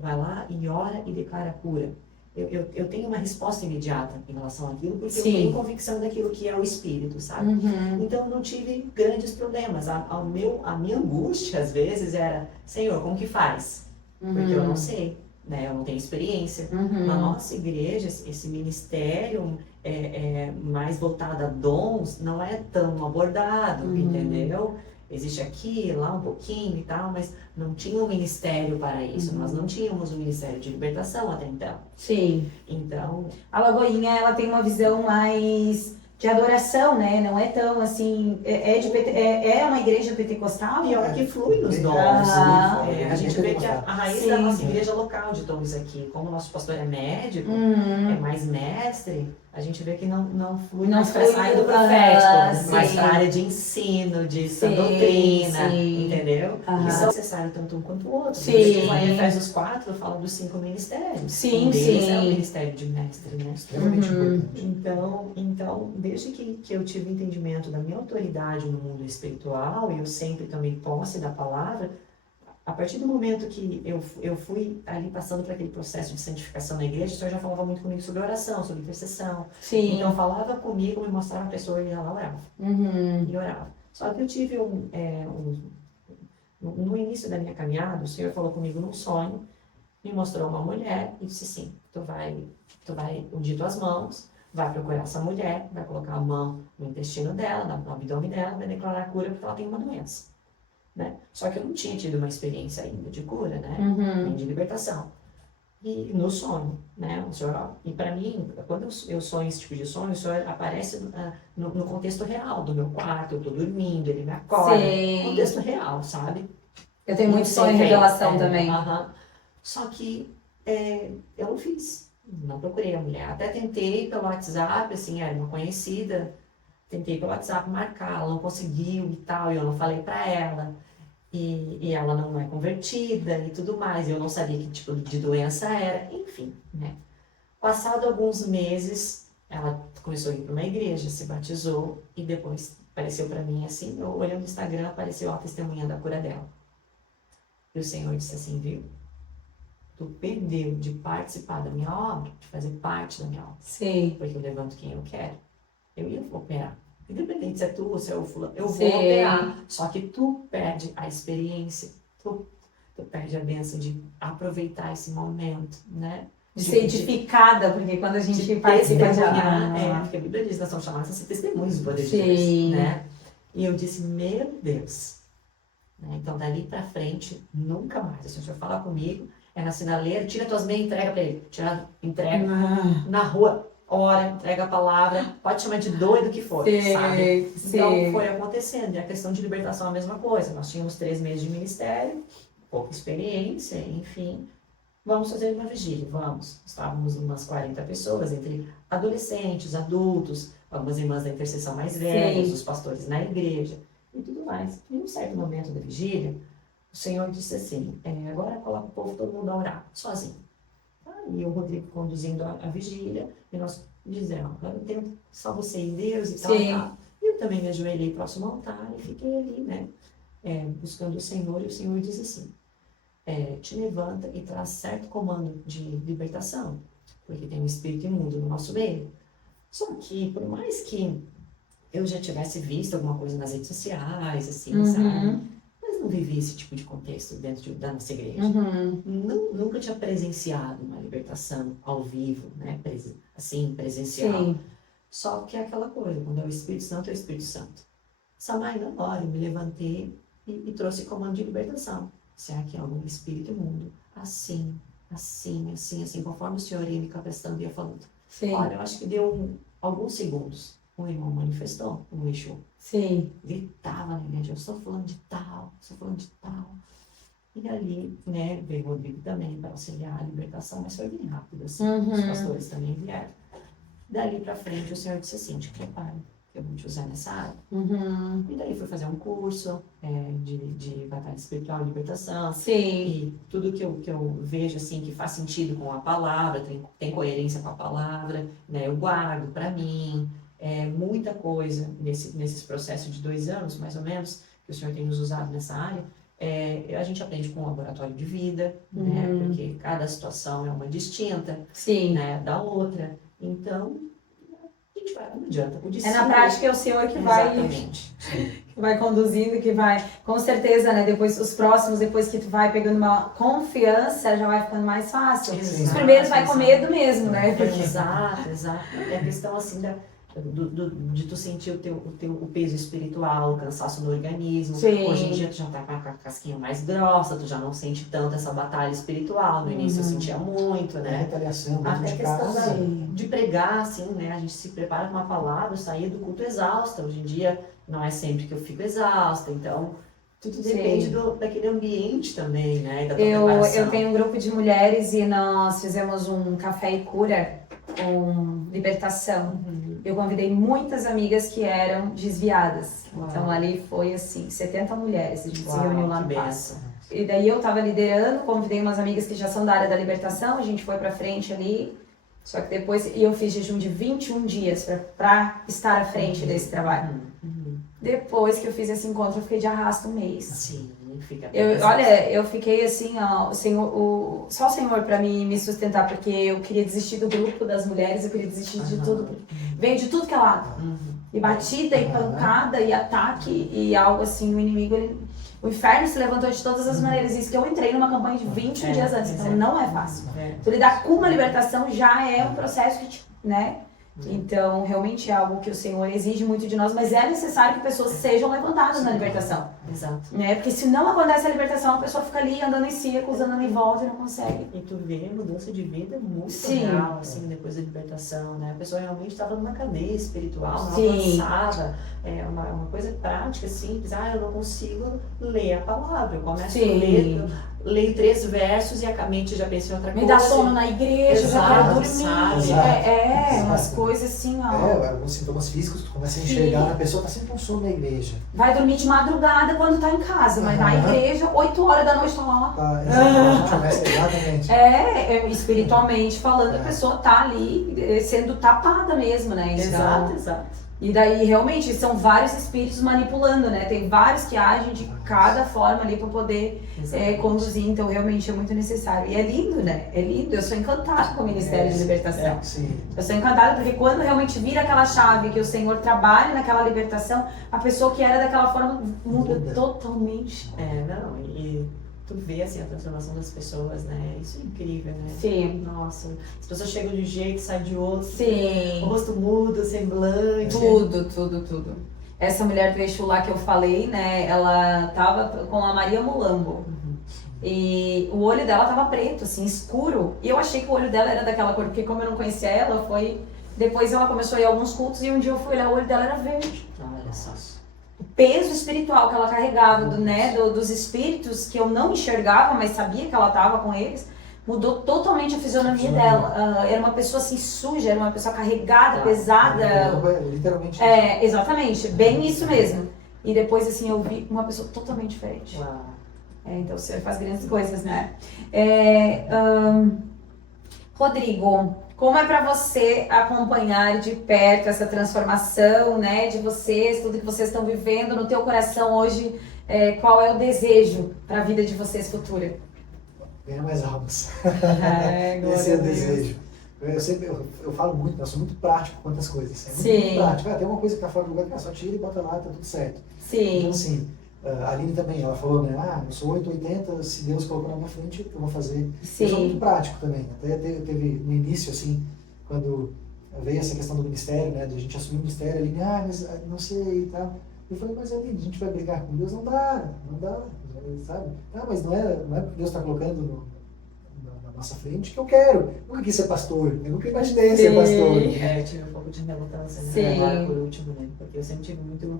vai lá e ora e declara a cura. Eu tenho uma resposta imediata em relação àquilo, porque eu tenho convicção daquilo que é o Espírito, sabe? Então, eu não tive grandes problemas. A minha angústia, às vezes, era, Senhor, como que faz? Porque eu não sei, né? Eu não tenho experiência. Na nossa igreja, esse ministério mais voltado a dons não é tão abordado, entendeu? Existe aqui, lá um pouquinho e tal, mas não tinha um ministério para isso. Nós não tínhamos um ministério de libertação até então. Sim. Então, a Lagoinha, ela tem uma visão mais de adoração, né? Não é tão assim... É uma igreja pentecostal? Pior que flui nos dons. A gente vê que a raiz da nossa igreja local de dons aqui, como o nosso pastor é médico, é mais mestre, a gente vê que não flui mais para essa área do profético, mais para a área de ensino, de doutrina, entendeu? Isso é necessário tanto um quanto o outro. Sim. Lá em Efésios 4 fala dos 5 ministérios. Sim, um deles é o ministério de mestre, né? Extremamente importante. Então, desde que eu tive entendimento da minha autoridade no mundo espiritual, e eu sempre tomei posse da palavra, a partir do momento que eu fui ali passando por aquele processo de santificação na igreja, o Senhor já falava muito comigo sobre oração, sobre intercessão. Sim. Então, falava comigo, me mostrava a pessoa e ela orava. E orava. Só que eu tive no início da minha caminhada, o Senhor falou comigo num sonho, me mostrou uma mulher e disse assim, tu vai ungir tuas mãos, vai procurar essa mulher, vai colocar a mão no intestino dela, no abdômen dela, vai declarar a cura porque ela tem uma doença. Né? Só que eu não tinha tido uma experiência ainda de cura, né? Nem de libertação. E no sonho, né? O Senhor, e para mim, quando eu sonho esse tipo de sonho, o Senhor aparece no contexto real do meu quarto, eu tô dormindo, ele me acorda. Sim. Contexto real, sabe? Eu tenho muito sonho em revelação também. Só que eu não fiz. Não procurei a mulher. Até tentei pelo WhatsApp, assim, era uma conhecida. Tentei pelo WhatsApp marcar, ela não conseguiu e tal, e eu não falei pra ela. E ela não é convertida e tudo mais. Eu não sabia que tipo de doença era. Enfim, né? Passado alguns meses, ela começou a ir para uma igreja, se batizou e depois apareceu para mim assim, eu olhando no Instagram, apareceu a testemunha da cura dela. E o Senhor disse assim, viu? Tu perdeu de participar da minha obra, de fazer parte da minha obra. Sim. Porque eu levanto quem eu quero. Eu ia operar. Independente se é tu ou se é o fulano, eu vou operar. Só que tu perde a experiência, tu perde a bênção de aproveitar esse momento, né? De ser edificada, porque quando a gente participa de algo... porque a Bíblia diz, nós somos chamados a ser testemunhos do poder de Sim. Deus, né? E eu disse, meu Deus, né? Então dali pra frente, nunca mais, se o Senhor falar comigo, é na sinaleira, tira tuas meias e entrega pra ele, entrega na rua, ora, entrega a palavra, pode chamar de doido que for, sabe? Então foi acontecendo, e a questão de libertação é a mesma coisa, nós tínhamos 3 meses de ministério, pouca experiência, enfim, vamos fazer uma vigília, vamos. Estávamos umas 40 pessoas, entre adolescentes, adultos, algumas irmãs da intercessão mais velhas, os pastores na igreja e tudo mais. Em um certo momento da vigília, o Senhor disse assim, agora coloca o povo, todo mundo a orar, sozinho. E o Rodrigo conduzindo a vigília, e nós dizendo, agora eu tenho só você e Deus e tal, tal. E eu também me ajoelhei próximo ao altar e fiquei ali, né, buscando o Senhor, e o Senhor diz assim, te levanta e traz certo comando de libertação, porque tem um espírito imundo no nosso meio. Só que, por mais que eu já tivesse visto alguma coisa nas redes sociais, assim, sabe? Mas não vivi esse tipo de contexto dentro da nossa igreja. Nunca tinha presenciado uma libertação ao vivo, né? Assim, presencial. Sim. Só que é aquela coisa, quando é o Espírito Santo, é o Espírito Santo. Samai, na hora, eu me levantei e trouxe comando de libertação. Será que é algum espírito imundo? Assim, conforme o Senhor ia me capacitando e ia falando. Sim. Olha, eu acho que deu alguns segundos. O irmão manifestou, o Exu. Sim. Gritava na igreja, eu estou falando de tal, estou falando de tal. E ali, né, veio o Rodrigo também para auxiliar a libertação, mas foi bem rápido, assim. Os pastores também vieram. Dali para frente, o Senhor disse assim, te prepara, eu vou te usar nessa área. E daí fui fazer um curso de batalha espiritual e libertação. Sim. E tudo que eu vejo assim que faz sentido com a palavra, tem coerência com a palavra, né? Eu guardo para mim. Muita coisa nesses processos de 2 anos, mais ou menos, que o Senhor tem nos usado nessa área. A gente aprende com um laboratório de vida, né? Porque cada situação é uma distinta, né, da outra. Então, a gente vai, não adianta. Na prática é o Senhor que vai conduzindo, que vai, com certeza, né, depois os próximos, depois que tu vai pegando uma confiança, já vai ficando mais fácil. Os primeiros vai com medo mesmo, né? Porque... Exato. É a questão assim de tu sentir o peso espiritual, o cansaço no organismo. Hoje em dia tu já tá com a casquinha mais grossa, tu já não sente tanto essa batalha espiritual. No início eu sentia muito, né? Retaliação, até a questão de pregar, assim, né? A gente se prepara com uma palavra, sair do culto exausta. Hoje em dia não é sempre que eu fico exausta, então tudo depende daquele ambiente também, né? Da tua preparação. Eu tenho um grupo de mulheres e nós fizemos um café e cura com libertação. Eu convidei muitas amigas que eram desviadas. Então ali foi assim, 70 mulheres, a gente se reuniu lá no passo. E daí eu tava liderando, convidei umas amigas que já são da área da libertação, a gente foi pra frente ali. Só que depois eu fiz jejum de 21 dias pra estar à frente desse trabalho. Depois que eu fiz esse encontro, eu fiquei de arrasto um mês. Sim, fica eu fiquei assim, ó, só o Senhor pra me sustentar, porque eu queria desistir do grupo das mulheres, eu queria desistir de tudo. Veio de tudo que é lado. E batida, e pancada, e ataque, e algo assim, o inimigo, o inferno se levantou de todas as maneiras. Isso que eu entrei numa campanha de 21 dias antes, então não é fácil. Tu lidar com uma libertação já é um processo que, né? Então, realmente é algo que o Senhor exige muito de nós, mas é necessário que pessoas sejam levantadas na libertação. Exato. Né? Porque se não acontece a libertação, a pessoa fica ali andando em círculos, andando em volta e não consegue. E tu vê a mudança de vida muito real, assim, depois da libertação, né? A pessoa realmente estava numa cadeia espiritual, não avançava. É uma coisa prática, simples. Eu não consigo ler a palavra. Eu começo a ler, leio 3 versos e a mente já pensa em outra coisa. Me dá sono na igreja, já quero dormir. Umas coisas assim, ó. Alguns sintomas físicos, tu começa a enxergar, a pessoa tá sempre com sono na igreja. Vai dormir de madrugada quando tá em casa, mas na igreja, 8 horas da noite tá lá. Exatamente. Espiritualmente falando, a pessoa tá ali sendo tapada mesmo, né? Então, exato. E daí, realmente, são vários espíritos manipulando, né? Tem vários que agem de cada forma ali para poder conduzir. Então, realmente, é muito necessário. E é lindo, né? É lindo. Eu sou encantada com o Ministério de Libertação. Eu sou encantada porque quando realmente vira aquela chave que o Senhor trabalha naquela libertação, a pessoa que era daquela forma muda totalmente. E tu vê, assim, a transformação das pessoas, né? Isso é incrível, né? Sim. Nossa, as pessoas chegam de um jeito, saem de outro. Sim. O rosto muda, o semblante. Tudo. Essa mulher do Exu lá que eu falei, né, ela tava com a Maria Mulambo. E o olho dela tava preto, assim, escuro. E eu achei que o olho dela era daquela cor, porque como eu não conhecia ela, foi... Depois ela começou a ir a alguns cultos e um dia eu fui olhar, o olho dela era verde. Olha só. O peso espiritual que ela carregava, dos espíritos que eu não enxergava, mas sabia que ela tava com eles, mudou totalmente a fisionomia dela. Era uma pessoa assim suja, era uma pessoa carregada, pesada. Literalmente. Exatamente, bem isso mesmo. E depois assim eu vi uma pessoa totalmente diferente. Uau. Então o Senhor faz grandes coisas, né? Rodrigo, como é para você acompanhar de perto essa transformação, né, de vocês, tudo que vocês estão vivendo no teu coração hoje? Qual é o desejo para a vida de vocês futura? Ganhar mais almas. Esse é o desejo. Eu falo muito, eu sou muito prático quanto às coisas. Muito prático. Tem uma coisa que tá fora do lugar, só tira e bota lá, tá tudo certo. Sim. Então assim, a Aline também, ela falou, né, eu sou 880, se Deus colocou na minha frente, eu vou fazer. Sim. Eu sou muito prático também. Até teve no início, assim, quando veio essa questão do ministério, né, de a gente assumir o ministério, a Aline, mas não sei e tal. Eu falei, mas Aline, a gente vai brigar com Deus? Não dá, sabe? Mas não é porque Deus está colocando na nossa frente que eu quero. Nunca quis ser pastor, eu nunca imaginei ser pastor. Eu tive um pouco de relutância, né? Agora por último, né? Porque eu sempre tive muito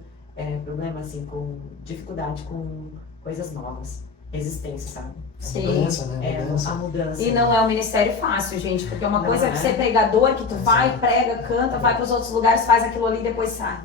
problema, assim, com dificuldade com coisas novas, resistência, sabe? Mudança, né? A mudança. E não é um ministério fácil, gente, porque uma coisa é ser pregador, que tu vai, prega, canta, vai para os outros lugares, faz aquilo ali e depois sai.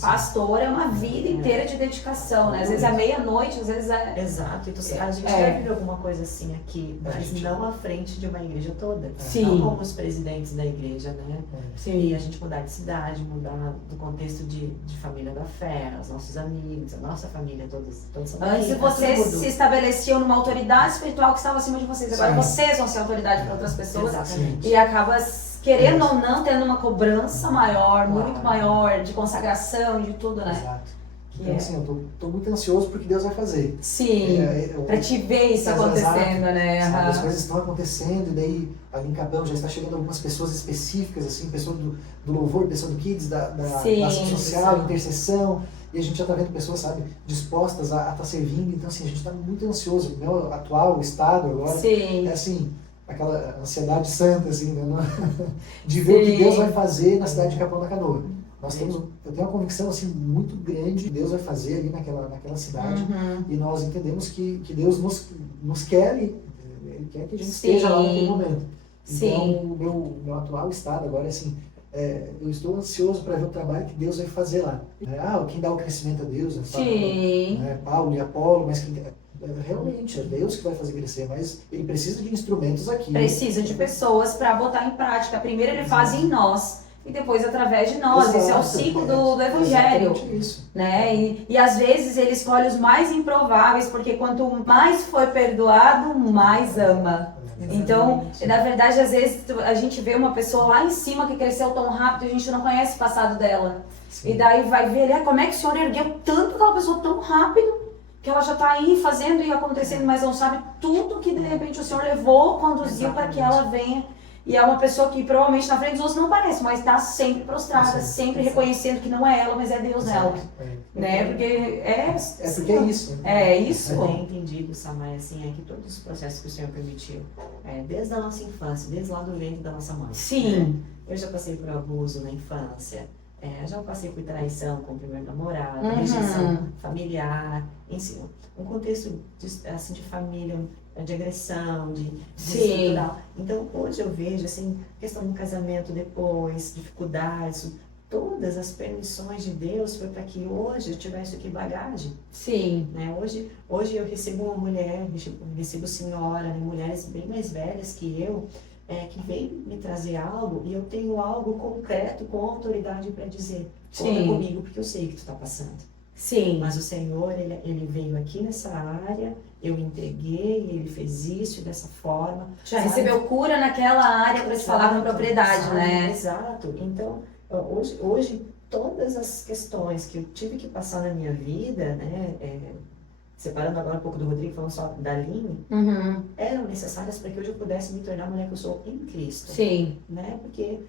Pastor é uma vida inteira de dedicação, né? Às vezes é meia-noite, às vezes é... Exato, então, a gente deve viver alguma coisa assim aqui, mas não à frente de uma igreja toda. Sim. Não como os presidentes da igreja, né? Sim. E a gente mudar de cidade, mudar do contexto de família da fé, os nossos amigos, a nossa família, todos são Antes vocês se estabeleciam numa autoridade espiritual que estava acima de vocês. Agora vocês vão ser autoridade para outras pessoas. Exatamente. E acaba, querendo ou não, tendo uma cobrança maior, muito maior, de consagração, de tudo, né? Exato. Então, assim, eu tô muito ansioso porque Deus vai fazer. Sim, para te ver isso acontecendo, né? As coisas estão acontecendo, e daí ali em Capão já está chegando algumas pessoas específicas, assim, pessoa do louvor, pessoa do kids, da ação social, intercessão, e a gente já está vendo pessoas, sabe, dispostas a estar servindo. Então, assim, a gente está muito ansioso. O meu atual estado agora é assim, aquela ansiedade santa, assim, né? De ver o que Deus vai fazer na cidade de Capão da Canoa. Eu tenho uma convicção assim, muito grande que Deus vai fazer ali naquela cidade, e nós entendemos que Deus nos quer ali, Ele quer que a gente esteja lá naquele momento. Então, o meu atual estado agora é assim, eu estou ansioso para ver o trabalho que Deus vai fazer lá. Quem dá o crescimento é Deus, Paulo e Apolo, mas realmente é Deus que vai fazer crescer, mas Ele precisa de instrumentos aqui. Precisa de pessoas para botar em prática. Primeiro Ele faz em nós, e depois através de nós. Exato, esse é o ciclo do Evangelho, né? E às vezes Ele escolhe os mais improváveis, porque quanto mais foi perdoado, mais ama. Então, na verdade, às vezes a gente vê uma pessoa lá em cima que cresceu tão rápido e a gente não conhece o passado dela. Sim. E daí vai ver, como é que o Senhor ergueu tanto aquela pessoa tão rápido, que ela já está aí fazendo e acontecendo, mas não sabe tudo que de repente o Senhor levou, conduziu para que ela venha. E é uma pessoa que provavelmente na frente dos outros não parece, mas está sempre prostrada, sempre reconhecendo que não é ela, mas é Deus nela. Né? Porque porque é isso. É isso. Eu tenho entendido, Samay, assim, que todos os processos que o Senhor permitiu, desde a nossa infância, desde lá do ventre da nossa mãe. Sim. Eu já passei por abuso na infância, já passei por traição com o primeiro namorado, rejeição familiar, um contexto de família, de agressão, de estrutural. Então, hoje eu vejo, assim, questão do casamento depois, dificuldades, todas as permissões de Deus foi para que hoje eu tivesse aqui bagagem. Sim. Né? Hoje eu recebo uma mulher, recebo senhora, né? Mulheres bem mais velhas que eu, que vem me trazer algo e eu tenho algo concreto, com autoridade para dizer. Conta comigo, porque eu sei que tu está passando. Sim. Mas o Senhor, ele veio aqui nessa área, eu entreguei, Ele fez isso dessa forma. Já recebeu cura naquela área para te falar com propriedade, né? Exato. Então, hoje, todas as questões que eu tive que passar na minha vida, né, separando agora um pouco do Rodrigo, falando só da Aline, Uhum. eram necessárias para que hoje eu pudesse me tornar a mulher que eu sou em Cristo. Sim, Né? Porque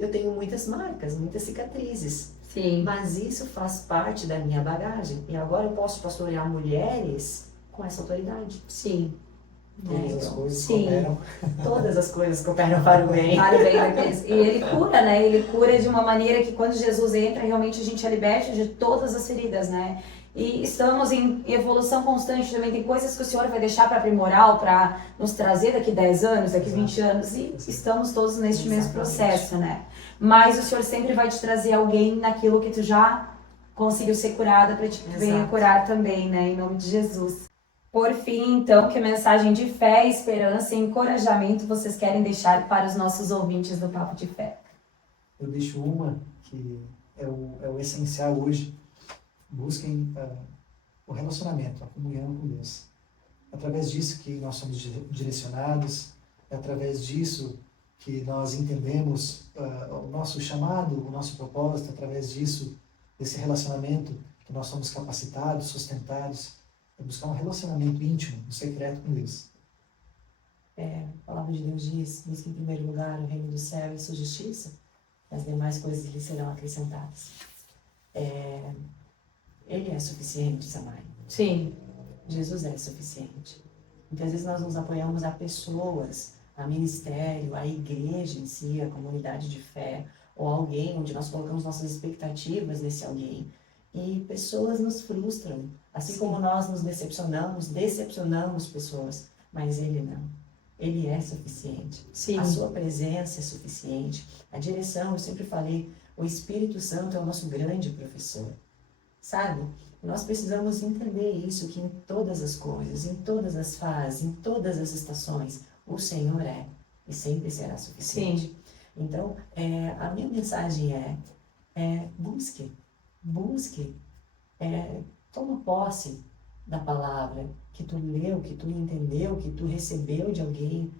eu tenho muitas marcas, muitas cicatrizes, sim. mas isso faz parte da minha bagagem. E agora eu posso pastorear mulheres com essa autoridade. Sim. Todas as coisas Sim. cooperam. Todas as coisas cooperam para o bem. Para o bem daqueles. E ele cura, né? Ele cura de uma maneira que quando Jesus entra, realmente a gente é liberto de todas as feridas, né? E estamos em evolução constante também. Tem coisas que o Senhor vai deixar para aprimorar ou para nos trazer daqui 10 anos, daqui 20 anos. E estamos todos neste mesmo processo, né? Mas o Senhor sempre vai te trazer alguém naquilo que tu já conseguiu ser curada para te venha curar também, né? Em nome de Jesus. Por fim, então, que mensagem de fé, esperança e encorajamento vocês querem deixar para os nossos ouvintes do Papo de Fé? Eu deixo uma que é o essencial hoje. Busquem o relacionamento, a comunhão com Deus. É através disso que nós somos direcionados, é através disso que nós entendemos o nosso chamado, o nosso propósito, através disso, desse relacionamento que nós somos capacitados, sustentados, é buscar um relacionamento íntimo, um secreto com Deus. A palavra de Deus diz, busque em primeiro lugar o reino do céu e sua justiça, as demais coisas lhe serão acrescentadas. Ele é suficiente, Samai. Sim. Jesus é suficiente. Muitas vezes nós nos apoiamos a pessoas, a ministério, a igreja em si, a comunidade de fé, ou alguém onde nós colocamos nossas expectativas nesse alguém. E pessoas nos frustram, assim como nós nos decepcionamos pessoas, mas Ele não. Ele é suficiente. Sim. A sua presença é suficiente. A direção, eu sempre falei, o Espírito Santo é o nosso grande professor. Sabe? Nós precisamos entender isso, que em todas as coisas, em todas as fases, em todas as estações, o Senhor é e sempre será suficiente. Sim. Então, a minha mensagem busque, toma posse da palavra que tu leu, que tu entendeu, que tu recebeu de alguém,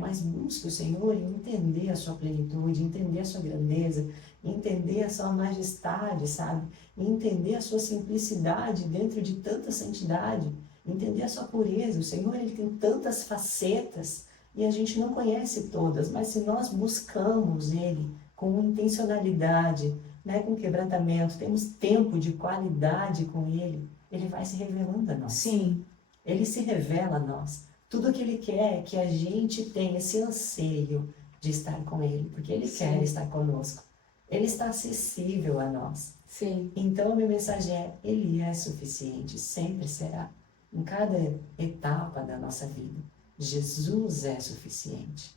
mas busque o Senhor e entender a sua plenitude, entender a sua grandeza, entender a sua majestade, sabe? E entender a sua simplicidade dentro de tanta santidade, entender a sua pureza. O Senhor, Ele tem tantas facetas e a gente não conhece todas, mas se nós buscamos Ele com intencionalidade, né, com quebrantamento, temos tempo de qualidade com Ele, Ele vai se revelando a nós. Sim. Ele se revela a nós. Tudo que Ele quer é que a gente tenha esse anseio de estar com Ele, porque Ele quer estar conosco. Ele está acessível a nós. Sim. Então, a minha mensagem Ele é suficiente, sempre será. Em cada etapa da nossa vida, Jesus é suficiente.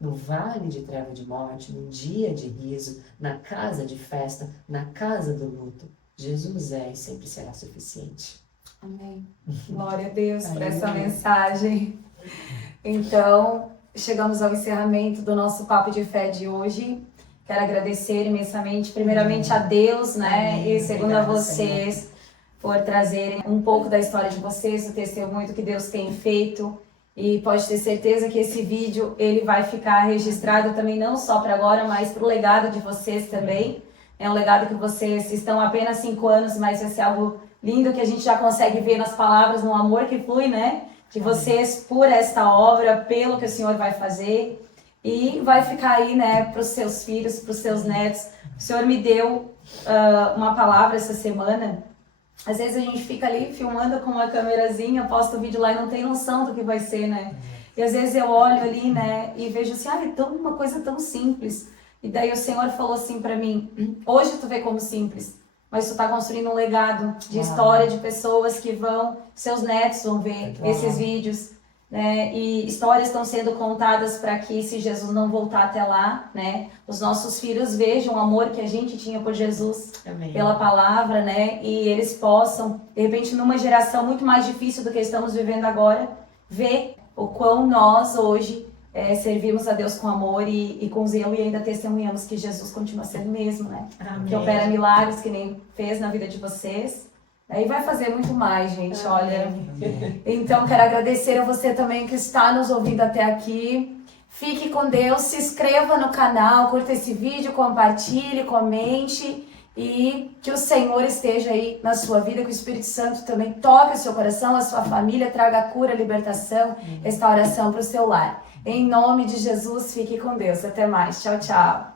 No vale de treva de morte, no dia de riso, na casa de festa, na casa do luto, Jesus é e sempre será suficiente. Amém. Glória a Deus por essa mensagem. Então, chegamos ao encerramento do nosso Papo de Fé de hoje. Quero agradecer imensamente, primeiramente a Deus, né? Amém. E segundo a vocês, por trazerem um pouco da história de vocês, o testemunho do que Deus tem feito. E pode ter certeza que esse vídeo ele vai ficar registrado também, não só para agora, mas para o legado de vocês também. É um legado que vocês estão há apenas 5 anos, mas vai ser algo lindo que a gente já consegue ver nas palavras, no amor que flui, né? De vocês por esta obra, pelo que o Senhor vai fazer. E vai ficar aí, né, para os seus filhos, para os seus netos. O Senhor me deu uma palavra essa semana. Às vezes a gente fica ali filmando com uma câmerazinha, posta o vídeo lá e não tem noção do que vai ser, né? E às vezes eu olho ali, né, e vejo assim, uma coisa tão simples. E daí o Senhor falou assim pra mim, hoje tu vê como simples, mas tu tá construindo um legado de história de pessoas que seus netos vão ver esses vídeos, né? E histórias estão sendo contadas para que, se Jesus não voltar até lá, né, os nossos filhos vejam o amor que a gente tinha por Jesus, Amém. Pela palavra, né? E eles possam, de repente, numa geração muito mais difícil do que estamos vivendo agora, ver o quão nós hoje servimos a Deus com amor e com zelo e ainda testemunhamos que Jesus continua sendo o mesmo, né? Amém. Que opera milagres que nem fez na vida de vocês. E vai fazer muito mais, gente, olha. Então, quero agradecer a você também que está nos ouvindo até aqui. Fique com Deus, se inscreva no canal, curta esse vídeo, compartilhe, comente. E que o Senhor esteja aí na sua vida, que o Espírito Santo também toque o seu coração, a sua família, traga cura, libertação, restauração para o seu lar. Em nome de Jesus, fique com Deus. Até mais. Tchau, tchau.